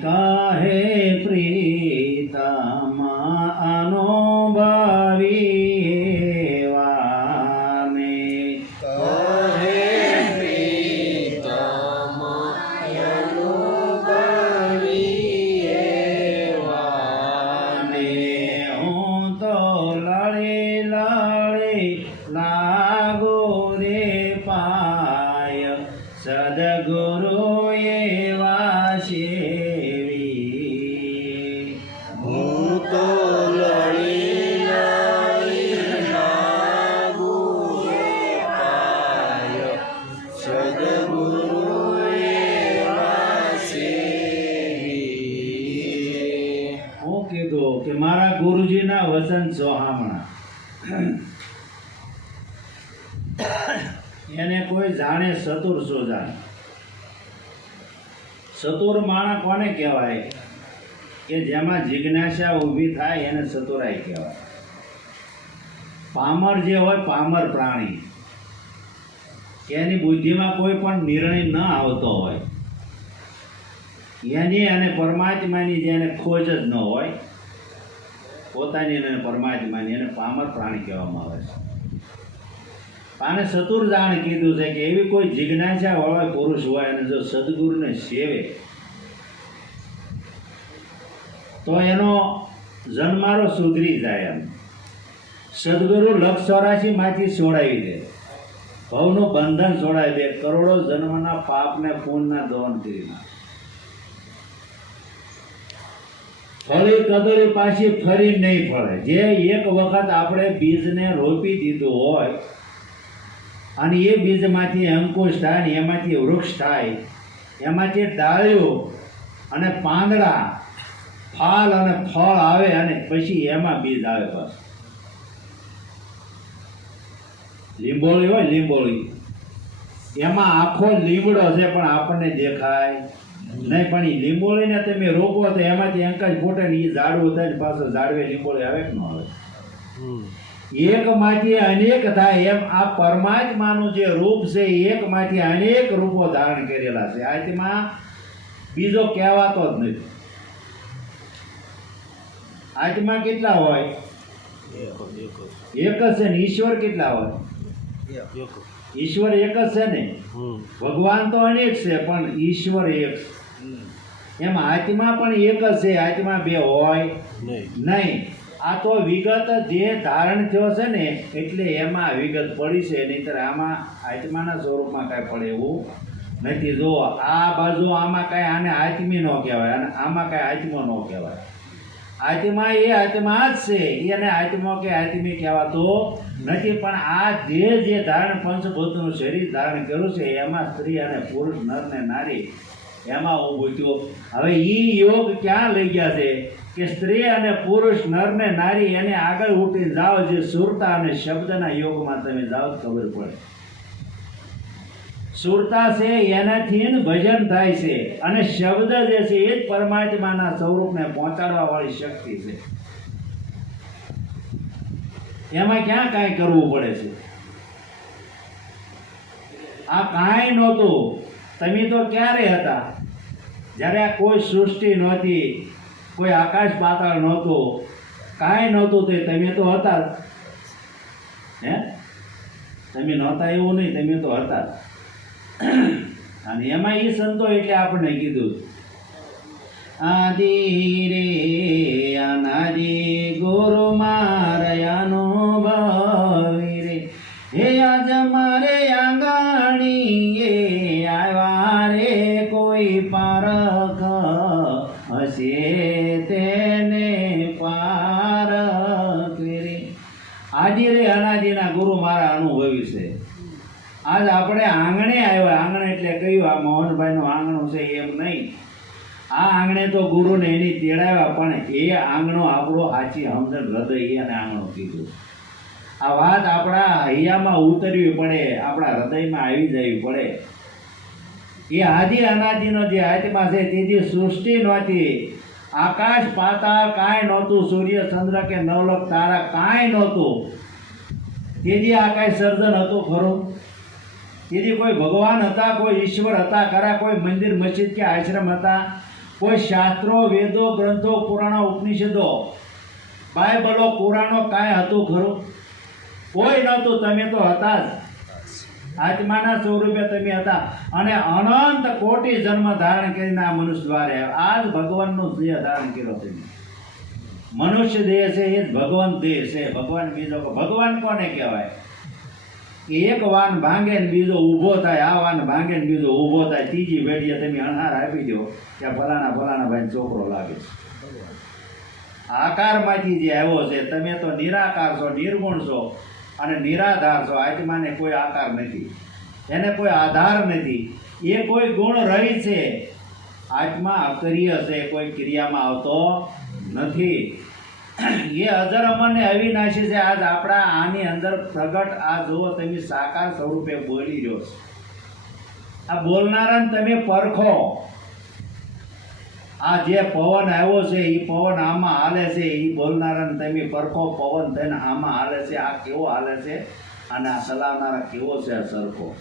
કહે પ્રીતમાં અનુભવી વાને કહે પ્રીતમ અનુભવી એવાને હું તો લડી લડી લાગુ રે પાય સદગુરુ એવા સેવી હું તો લડી લડી લાગુ પાય સદગુરુ એવા સેવી હું કીધું કે મારા ગુરુજીના વચન સોહામણા એને કોઈ જાણે ચતુર સો જાણે ચતુર માણસ કોને કહેવાય કે જેમાં જિજ્ઞાસા ઊભી થાય એને ચતુરાઈ કહેવાય પામર જે હોય પામર પ્રાણી કે એની બુદ્ધિમાં કોઈ પણ નિર્ણય ન આવતો હોય એની અને પરમાત્માની જેને ખોજ જ ન હોય પોતાની અને પરમાત્માની એને પામર પ્રાણી કહેવામાં આવે છે આને ચતુર જાણ કીધું છે કે એવી કોઈ જિજ્ઞાસા વાળો પુરુષ હોય અને જો સદગુરુને સેવે તો એનો જન્મારો સુધરી જાય એમ સદગુરુ 184 માંથી છોડાવી દે ભવનું બંધન છોડાવી દે કરોડો જન્મના પાપને પુણ્યના દહન કરી નાખે ફળી કદરી પાછી ફરી નહીં ફળે જે એક વખત આપણે બીજને રોપી દીધું હોય અને એ બીજમાંથી અંકુશ થાય ને એમાંથી વૃક્ષ થાય એમાંથી ડાળીઓ અને પાંદડા ફાલ અને ફળ આવે અને પછી એમાં બીજ આવે. બસ લીંબોળી હોય, લીંબોળી એમાં આખો લીમડો છે પણ આપણને દેખાય નહીં. પણ એ લીંબોળીને તમે રોપો તો એમાંથી એક જ ફૂટે ને એ ઝાડવું થાય ને પાછું ઝાડવે લીંબોળી આવે કે ન આવે? એકમાંથી અનેક થાય એમ આ પરમાત્માનું જે રૂપ છે એ એકમાંથી અનેક રૂપો ધારણ કરેલા છે. આત્મા બીજો કહેવાતો જ નથી. આત્મા કેટલા હોય? એક જ છે ને. ઈશ્વર કેટલા હોય? ઈશ્વર એક જ છે ને. ભગવાન તો અનેક છે પણ ઈશ્વર એક. એમ આત્મા પણ એક જ છે. આત્મા બે હોય નહીં. આ તો વિગત જે ધારણ થયો છે ને એટલે એમાં વિગત પડી છે, નહીંતર આમાં આત્માના સ્વરૂપમાં કાંઈ પડે એવું નથી. જો આ બાજુ આમાં કાંઈ આને આત્મી ન કહેવાય અને આમાં કાંઈ આત્મો ન કહેવાય. આત્મા એ આત્મા જ છે, એને આત્મો કે આત્મી કહેવાતો નથી. પણ આ જે ધારણ પંચભૂતનું શરીર ધારણ કર્યું છે એમાં સ્ત્રી અને પુરુષ, નર ને નારી એમાં ઊભું થયું. હવે એ યોગ ક્યાં લઈ ગયા છે કે સ્ત્રી અને પુરુષ, નર ને નારી એને આગળ ઉઠીને જાઓ. જે સુરતા અને શબ્દના યોગમાં તમે જાઓ ખબર પડે. સુરતા છે એનાથી જ ભજન થાય છે અને શબ્દ જે છે એ જ પરમાત્માના સ્વરૂપને પહોંચાડવા વાળી શક્તિ છે. એમાં ક્યાં કાંઈ કરવું પડે છે? આ કાંઈ નહોતું. તમે તો ક્યારે હતા? જ્યારે આ કોઈ સૃષ્ટિ નહોતી, કોઈ આકાશ પાતાળ નહોતું, કાંઈ નહોતું, તે તમે તો હતા. હે, તમે નહોતા એવું નહીં, તમે તો હતા. અને એમાં એ સંતો એટલે આપણને કીધું આદિ રે અનાદિ ગુરુ મારયાનો ભાવી રે. હે આજ મારે આંગણી એ આવ્યા રે કોઈ પારખ હશે તેને પારખ રે. આદિ રે અનાદિના ગુરુ મારા અનુભવી છે. આજ આપણે આંગણે આવ્યા. આંગણ એટલે કયું? આ મોહનભાઈનું આંગણું છે એમ નહીં. આ આંગણે તો ગુરુને એની તેડાવ્યા પણ એ આંગણો આપણો સાચી હમદર્દ હૃદય એને આંગણું કીધું. આ વાત આપણા હૈયામાં ઉતરવી પડે, આપણા હૃદયમાં આવી જવી પડે. એ આદિ અનાદિનો જે આત્મા છે તેથી સૃષ્ટિ નહોતી, આકાશ પાતાળ કાંઈ નહોતું, સૂર્ય ચંદ્ર કે નવલખ તારા કાંઈ નહોતું. તેથી આ કાંઈ સર્જન હતું ખરું? તેથી કોઈ ભગવાન હતા, કોઈ ઈશ્વર હતા ખરા? કોઈ મંદિર, મસ્જિદ કે આશ્રમ હતા? કોઈ શાસ્ત્રો, વેદો, ગ્રંથો, પુરાણો, ઉપનિષદો, બાઇબલો, પુરાણો કાંઈ હતું ખરું? કોઈ નહોતું. તમે તો હતા જ. આત્માના સ્વરૂપે તમે હતા અને અનંત કોટી જન્મ ધારણ કરીને આ મનુષ્ય દ્વારે આ જ ભગવાનનું દેહ ધારણ કર્યો તમે. મનુષ્ય દેહ છે એ જ ભગવાન દેહ છે. ભગવાન બીજો ભગવાન કોને કહેવાય? એક વાન ભાંગે ને બીજો ઊભો થાય, આ વાન ભાંગે ને બીજો ઊભો થાય, ત્રીજી પેઢીએ તમે અણહાર આપી દો ત્યાં ફલાણા ભાઈ છોકરો લાગે છે. આકારમાંથી જે આવ્યો છે, તમે તો નિરાકાર છો, નિર્ગુણ છો અને નિરાધાર છો. આત્માને કોઈ આકાર નથી, એને કોઈ આધાર નથી, એ કોઈ ગુણ રહી છે. આત્મા અક્રિય છે, કોઈ ક્રિયામાં આવતો નથી. એ અજર અમર ને અવિનાશી છે. આજ આપણા આની અંદર પ્રગટ આ જુઓ તમે સાકાર સ્વરૂપે બોલી રહ્યો છો. આ બોલનારાને તમે પરખો. આ જે પવન આવ્યો છે એ પવન આમાં હાલે છે, એ બોલનારાને તમે પરખો. પવન થઈને આમાં હાલે છે, આ કેવો હાલે છે અને આ ચલાવનારા કેવો છે આ સરખો.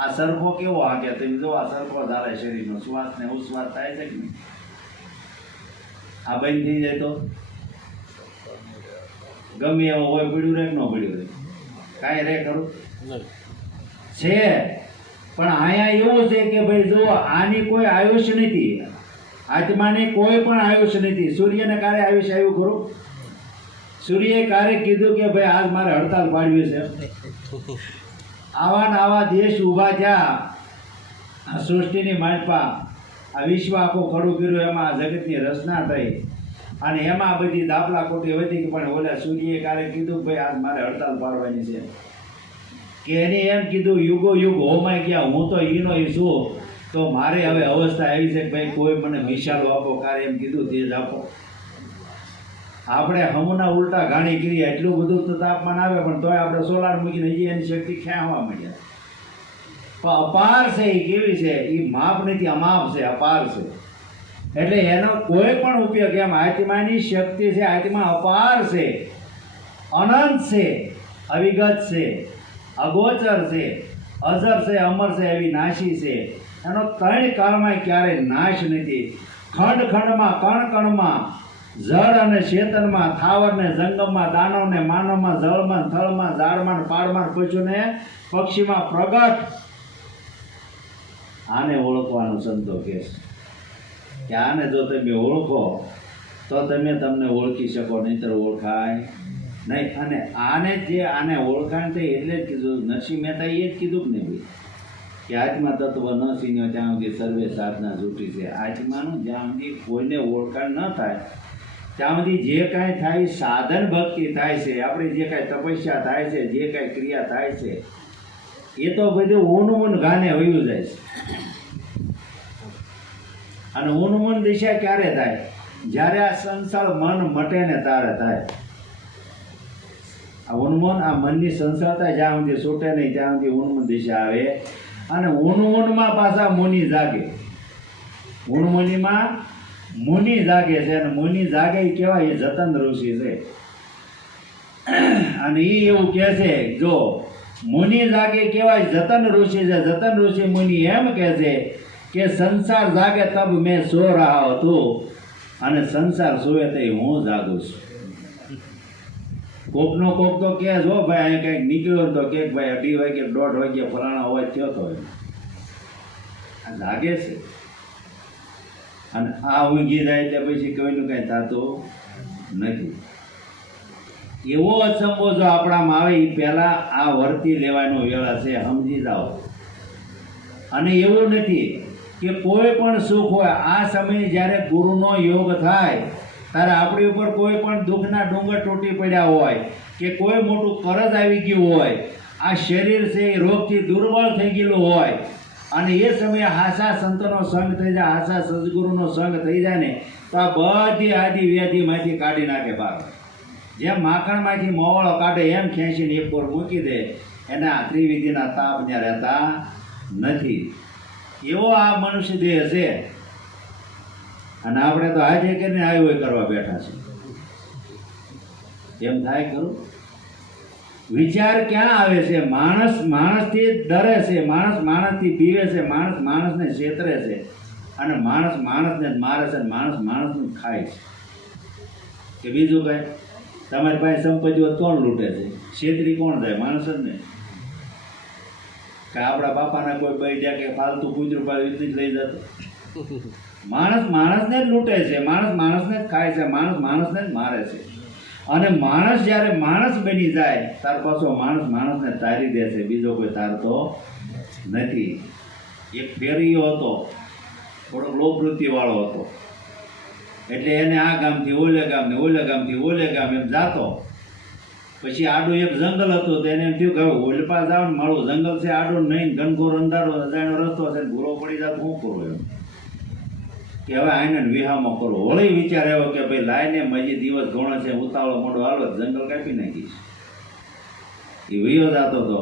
આ સરખો કેવો હાકે તમે જો. આ સરખો જ હાલે શરીરનો. શ્વાસ ને ઉશ્વાસ થાય છે કે નહીં? આ બંધ થઈ જાય તો ગમે એવો હોય, પીડ્યું રહે કે ન પીડ્યું રહે? કાંઈ રહે ખરું છે? પણ અહીંયા એવું છે કે ભાઈ જો આની કોઈ આયુષ્ય નથી. આત્માને કોઈ પણ આયુષ્ય નથી. સૂર્યને કારે આયુષ્ય આવ્યું ખરું? સૂર્યએ કારે કીધું કે ભાઈ આજ મારે હડતાલ પાડવી છે? આવા ને આવા દેશ ઊભા થયા આ સૃષ્ટિની માલપા. આ વિશ્વ આખું ખડું કર્યું, એમાં આ જગતની રચના થઈ અને એમાં બધી દાપલા કોટી વધી. પણ ઓલા સૂર્યએ કારે કીધું ભાઈ આજ મારે હડતાલ પાડવાની છે કે એને એમ કીધું યુગો યુગ હોમાઈ ગયા, હું તો ઈનો ઈ છું તો મારે હવે અવસ્થા આવી છે કે ભાઈ કોઈ મને મિસાલો આપો, કારે એમ કીધું તે જ આપો. આપણે હમુના ઉલટા ઘાણી કરી, એટલું બધું તો તાપમાન આવે પણ તોય આપણે સોલાર મૂકીને હજી એની શક્તિ ખેંચવા માંડ્યા. પણ અપાર છે એ કેવી છે, એ માપ નથી, અમાપ છે, અપાર છે. એટલે એનો કોઈ પણ ઉપયોગ એમ આત્માની શક્તિ છે, આત્મા અપાર છે, અનંત છે, અવિગત છે, અગોચર છે, અજર છે, અમર છે, એવી નાશી છે. એનો ત્રણ કાળમાં ક્યારેય નાશ નથી. ખંડ ખંડમાં, કણ કણમાં, જળ અને ચેતનમાં, થાવર ને જંગમમાં, દાનવ ને માનવમાં, જળમાં, થળમાં, ઝાડમાં, પાડમાં, પશુને પક્ષીમાં પ્રગટ. આને ઓળખવાનું સંતો કહે છે કે આને જો તમે ઓળખો તો તમે તમને ઓળખી શકો, નહીંતર ઓળખાય નહીં. અને આને ઓળખાણ થઈ એટલે જ કીધું, નરસિંહ મહેતા એ જ કીધું કે નહીં ભાઈ કે આત્મા તત્વ ન સીન્યો ત્યાં સુધી સર્વે સાધના જૂટી છે. આત્માનું જ્યાં સુધી કોઈને ઓળખાણ ન થાય ત્યાં સુધી જે કાંઈ થાય સાધન ભક્તિ થાય છે, આપણી જે કાંઈ તપસ્યા થાય છે, જે કાંઈ ક્રિયા થાય છે, એ તો બધું ઊનમૂન ગાને વયું જાય છે. અને ઊનમૂન દિશા ક્યારે થાય? જ્યારે આ સંસાર મન મટે ને ત્યારે થાય. આ ઉન્મૂન, આ મનની સંસારતા જ્યાં સુધી છૂટે નહીં ત્યાં સુધી ઉન્મૂન દિશા આવે. અને ઉન્મૂનમાં પાછા મુનિ જાગે. ઉન્મૂનીમાં મુનિ જાગે છે, અને મુનિ જાગે એ કહેવાય એ જતન ઋષિ છે. અને એ એવું કહે છે, જો મુનિ જાગે કહેવાય જતન ઋષિ છે. જતન ઋષિ મુનિ એમ કહે છે કે સંસાર જાગે તબ મેં સો રહા હતું, અને સંસાર સોએ તે હું જાગું છું. કોકનો કોક તો કહે જો ભાઈ અહીં કંઈક નીકળ્યો તો કે ભાઈ 2:30 વાગે 1:30 વાગે ફલાણા અવાજ થયો તો આ જાગે છે. અને આ ઊંઘી જાય એટલે પછી કોઈનું કંઈ થતું નથી. એવો અસંભો જો આપણામાં આવે એ પહેલાં આ વર્તી લેવાનો વેળા છે, સમજી જાઓ. અને એવું નથી કે કોઈ પણ સુખ હોય, આ સમયે જ્યારે ગુરુનો યોગ થાય ત્યારે આપણી ઉપર કોઈ પણ દુઃખના ડુંગર તૂટી પડ્યા હોય કે કોઈ મોટું કરજ આવી ગયું હોય, આ શરીર છે એ રોગથી દુર્બળ થઈ ગયેલું હોય, અને એ સમયે હાસા સંતનો સંગ થઈ જાય, હાસા સદગુરુનો સંગ થઈ જાય ને તો આ બધી આદિ વ્યાધિમાંથી કાઢી નાખે બહાર. જેમ માખણમાંથી મોવળો કાઢે એમ ખેંચીને એક પર મૂકી દે. એના ત્રિવિધિના તાપ ત્યાં રહેતા નથી. એવો આ મનુષ્ય દેહ છે. અને આપણે તો આજે કરીને આવ્યો કરવા બેઠા છે. એમ થાય ખરું? વિચાર ક્યાં આવે છે? માણસ માણસથી ડરે છે, માણસ માણસથી બીવે છે, માણસ માણસને છેતરે છે, અને માણસ માણસને જ મારે છે, માણસ માણસનું જ ખાય છે. કે બીજું કાંઈ? તમારી પાસે સંપત્તિ હોય કોણ લૂંટે છે? છેતરી કોણ જાય? માણસ જ ને. કે આપણા બાપાના કોઈ બઈ જાય કે ફાલતુ કૂતરું પાડ્યું જ લઈ જતો. માણસ માણસને જ લૂંટે છે, માણસ માણસને જ ખાય છે, માણસ માણસને જ મારે છે. અને માણસ જ્યારે માણસ બની જાય ત્યાર પાછો માણસ માણસને તારી દે છે, બીજો કોઈ તારતો નથી. એક ફેરીયો હતો, થોડોક લોકવૃત્તિવાળો હતો. એટલે એને આ ગામથી ઓલે ગામ ને ઓલે ગામથી ઓલે ગામ એમ જાતો. પછી આડું એક જંગલ હતું, તો એને એમ થયું કે હવે ઓલપા જાવ ને મારું જંગલ છે આડું નહીં, ઘનઘોર અંધારો અજાણ્યો રસ્તો છે, ભૂરો પડી જાય શું કરું એમ કે હવે આને વિહામાં કરો. વળી વિચાર આવ્યો કે ભાઈ લાઈને મજી દિવસ ઘણો છે, ઉતાવળો મોડો હાલો જંગલ કાપી નાખીશ. એ વિયો જતો હતો,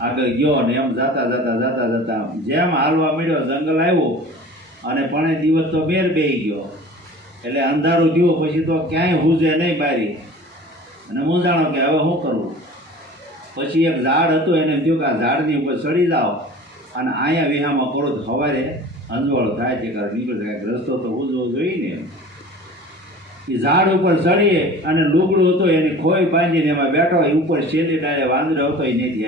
આગળ ગયો ને એમ જતા જતા જતા જતા જેમ હાલવા મળ્યો જંગલ આવ્યું, અને પણ દિવસ તો બેર બેહી ગયો. એટલે અંધારું થયું, પછી તો ક્યાંય હુજે નહીં બારી, અને મૂંઝાણો કે હવે શું કરવું. પછી એક ઝાડ હતું, એને એમ થયું કે આ ઝાડની ઉપર ચડી જાઓ અને અહીંયા વિહામાં કરો તો સવારે અંજવાળો થાય છે, કારણ નીકળી જાય રસ્તો તો ઉજવો જોઈએ ને. એ ઝાડ ઉપર ચડીએ અને લુગડું હતું એની ખોઈ બાંધીને એમાં બેઠો. એ ઉપર છેલ્લી ડાળે વાંદરો હતો, એ નથી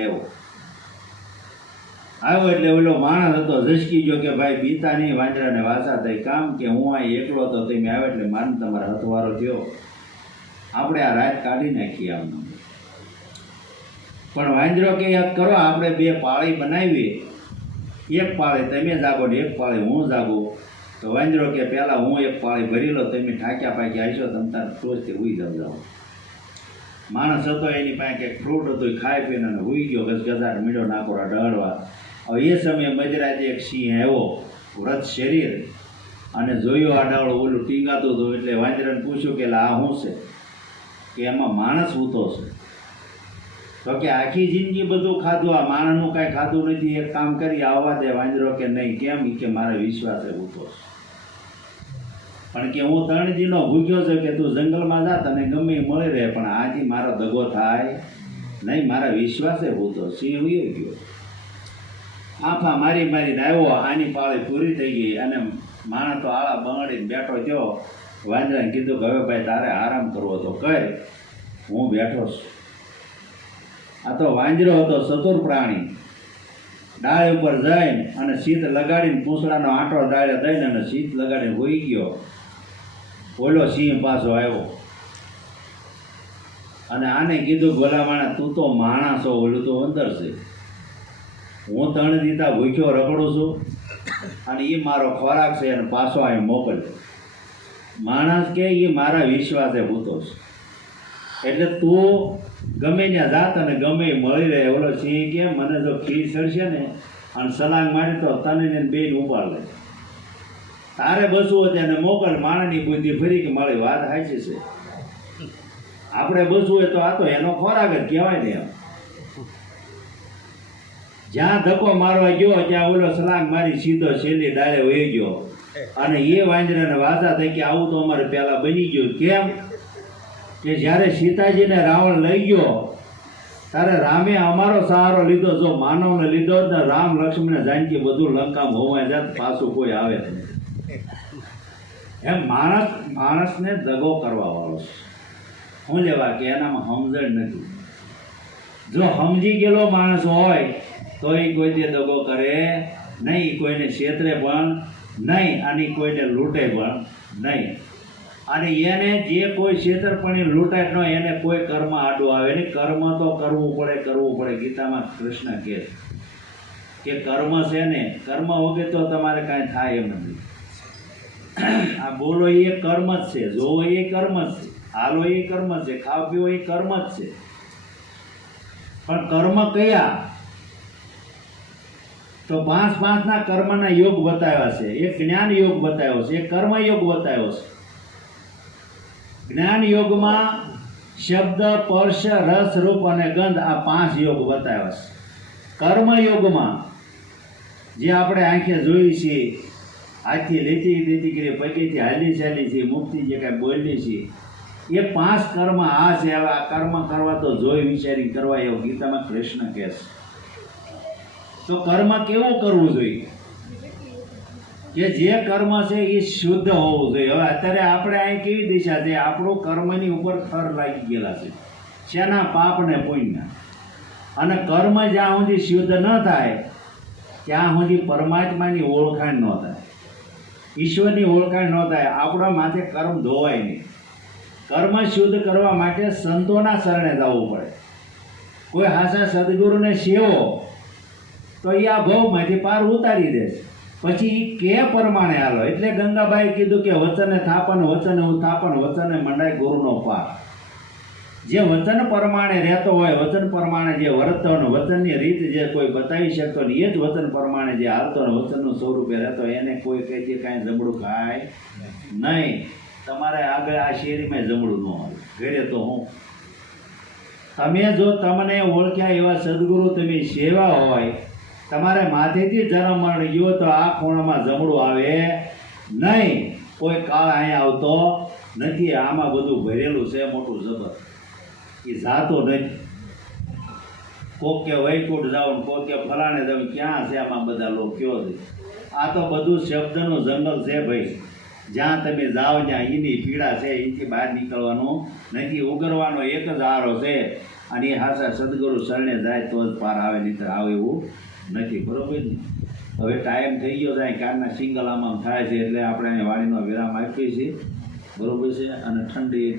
આવ્યો એટલે ઓલો માણસ હતો ઝસકી ગયો કે ભાઈ બીતા નહીં, વાંદરાને વાસા થઈ કામ કે હું અહીં એકલો હતો, તમે આવ્યો એટલે માન તમારા હથવારો થયો, આપણે આ રાત કાઢી નાખીએ આમ. પણ વાંદરો કે યાદ કરો, આપણે 2 પાળી બનાવી, એક પાળી તમે જાગો ને એક પાળી હું જાગું. તો વાંદરો કે પહેલાં હું એક પાળી ભરી લો, તમે ઠાક્યા પાક્યા આવીશો, તમે તાર ટોચથી હુઈ જાઓ. માણસ હતો એની પાસે કંઈક ફ્રૂટ હતું, ખાઈ પીને હુઈ ગયો, ગસગસાટ મીઠો નાકોરા ડળવા. હવે એ સમયે મજરાજે એક સિંહ આવ્યો વ્રત શરીર અને જોયું આ ડાળો ઓલું ટીંગાતું હતું એટલે વાંદરાને પૂછ્યું કે આ શું છે કે એમાં માણસ ઊતો છે તો કે આખી જિંદગી બધું ખાધું આ માણસનું કાંઈ ખાધું નથી એક કામ કરી આવવા દે વાંદરો કે નહીં કેમ કે મારા વિશ્વાસે ઊતો છે પણ કે હું 3 દીનો ભૂખ્યો છું કે તું જંગલમાં જા તને ગમે એ મળી રહે પણ આથી મારો દગો થાય નહીં મારા વિશ્વાસે ઊતો સિંહ ઉયો ગયો આફા મારી મારીને આવ્યો આની પાળી પૂરી થઈ ગઈ અને માણસ તો આળા બંગડીને બેઠો થયો વાંદરાને કીધું કે હવે ભાઈ તારે આરામ કરવો તો કર હું બેઠો છું આ તો વાંદરો હતો ચતુર પ્રાણી ડાળ ઉપર જઈને અને શીત લગાડીને પૂંછડાનો આંટો ડાળે દઈને અને શીત લગાડીને હોઈ ગયો ઓલો સિંહ પાછો આવ્યો અને આને કીધું ભલા માણસ તું તો માણસ છો ઓલું તો અંદર છે હું 3 દીધા ભૂખ્યો રખડું છું અને એ મારો ખોરાક છે અને પાછો અહીં મોકલ્યો માણસ કે એ મારા વિશ્વાસે ભૂતો છે એટલે તું ગમે ત્યાં જાત અને ગમે એ મળી રહે ઓલો સિંહ કે મને જો ખીર ચડશે ને અને સલાંગ મારી તો તને ને બેન ઉપાડ લે તારે બસવું હોય તેને મોકલ માણસની બુદ્ધિ ફરી કે મારી વાત સાચી છે આપણે બસવું હોય તો આ તો એનો ખોરાક જ કહેવાય ને એમ જ્યાં ધક્કો મારવા ગયો ત્યાં ઓલો સલાંગ મારી સીધો છેલ્લી ડાળે વહી ગયો અને એ વાંદરાને વાજા થઈ કે આવું તો અમારે પહેલાં બની ગયું કેમ કે જ્યારે સીતાજીને રાવણ લઈ ગયો ત્યારે રામે અમારો સહારો લીધો જો માનવને લીધો ને રામ લક્ષ્મણ જાનકી બધું લંકામાં હોવાય જાત પાછું કોઈ આવે નહીં એમ માણસને દગો કરવા વાળો છે શું લેવા કે એનામાં સમજણ નથી જો સમજી ગયેલો માણસ હોય તો એ કોઈને દગો કરે નહીં કોઈને છેતરે પણ નહીં અને કોઈને લૂંટે પણ નહીં અને એને જે કોઈ છેતરપણી લૂંટાય ન એને કોઈ કર્મ આડું આવે નહીં કર્મ તો કરવું પડે ગીતામાં કૃષ્ણ કહે કે કર્મ છે ને કર્મ વગર તો તમારે કાંઈ થાય એમ નથી આ બોલો એ કર્મ જ છે જોવો એ કર્મ જ છે હાલો એ કર્મ જ છે ખાવ પીવો એ કર્મ જ છે પણ કર્મ કયા તો 5 કર્મના યોગ બતાવ્યા છે એક જ્ઞાન યોગ બતાવ્યો છે એક કર્મ યોગ બતાવ્યો છે જ્ઞાન યોગમાં શબ્દ સ્પર્શ રસ રૂપ અને ગંધ આ 5 યોગ બતાવ્યા છે કર્મ યોગમાં જે આપણે આંખે જોઈ છે હાથથી લેતી કરી પગેથી હાલી ચાલી છે મુક્તિ જે કાંઈ બોલી છે એ 5 કર્મ આ છે હવે આ કર્મ કરવા તો જોઈ વિચારી કરવા એવું ગીતામાં કૃષ્ણ કહે છે તો કર્મ કેવું કરવું જોઈએ કે જે કર્મ છે એ શુદ્ધ હોવું જોઈએ હવે અત્યારે આપણે અહીં કેવી દિશા છે આપણું કર્મની ઉપર થર લાગી ગયેલા છે શેના પાપ ને પુણ્ય અને કર્મ જ્યાં સુધી શુદ્ધ ન થાય ત્યાં સુધી પરમાત્માની ઓળખાણ ન થાય ઈશ્વરની ઓળખાણ ન થાય આપણા માથે કર્મ ધોવાય નહીં કર્મ શુદ્ધ કરવા માટે સંતોના શરણે જવું પડે કોઈ હાસા સદગુરુને સેવો તો એ આ ભવમાંથી પાર ઉતારી દે પછી કે પ્રમાણે હાલો એટલે ગંગાબાઈ કીધું કે વચને થાપન વચને ઉત્થાપન વચને મંડાય ગુરુનો પાર જે વચન પ્રમાણે રહેતો હોય વચન પ્રમાણે જે વર્તતો હોય વચનની રીત જે કોઈ બતાવી શકતો ને એ જ વચન પ્રમાણે જે હાલતો ને વચનનું સ્વરૂપે રહેતો એને કોઈ કહે છે કાંઈ જમડું ખાય નહીં તમારે આગળ આ શેરીમાં જમડું ન હોય ઘરે તો હું તમે જો તમને ઓળખ્યા એવા સદગુરુ તમે સેવા હોય તમારે માથેથી જન્મ મરણ ગયો તો આ ખૂણામાં જમડું આવે નહીં કોઈ કાળ અહીંયા આવતો નથી આમાં બધું ભરેલું છે મોટું જબર એ જાતો નથી કોક કે વૈકુંઠ જાવ કોક કે ફલાણે જાવ ક્યાં છે આમાં બધા લોકો કયો છે આ તો બધું શબ્દનું જંગલ છે ભાઈ જ્યાં તમે જાઓ ત્યાં એની પીડા છે એથી બહાર નીકળવાનું નથી ઉગરવાનો એક જ આરો છે અને એ હાસા સદગુરુ શરણે જાય તો જ પાર આવે નહીં આવે એવું નથી બરોબર ને હવે ટાઈમ થઈ ગયો જાય કારના સિંગલ આમાં થાય છે એટલે આપણે વાણીનો વિરામ આપીએ છીએ બરોબર છે અને ઠંડી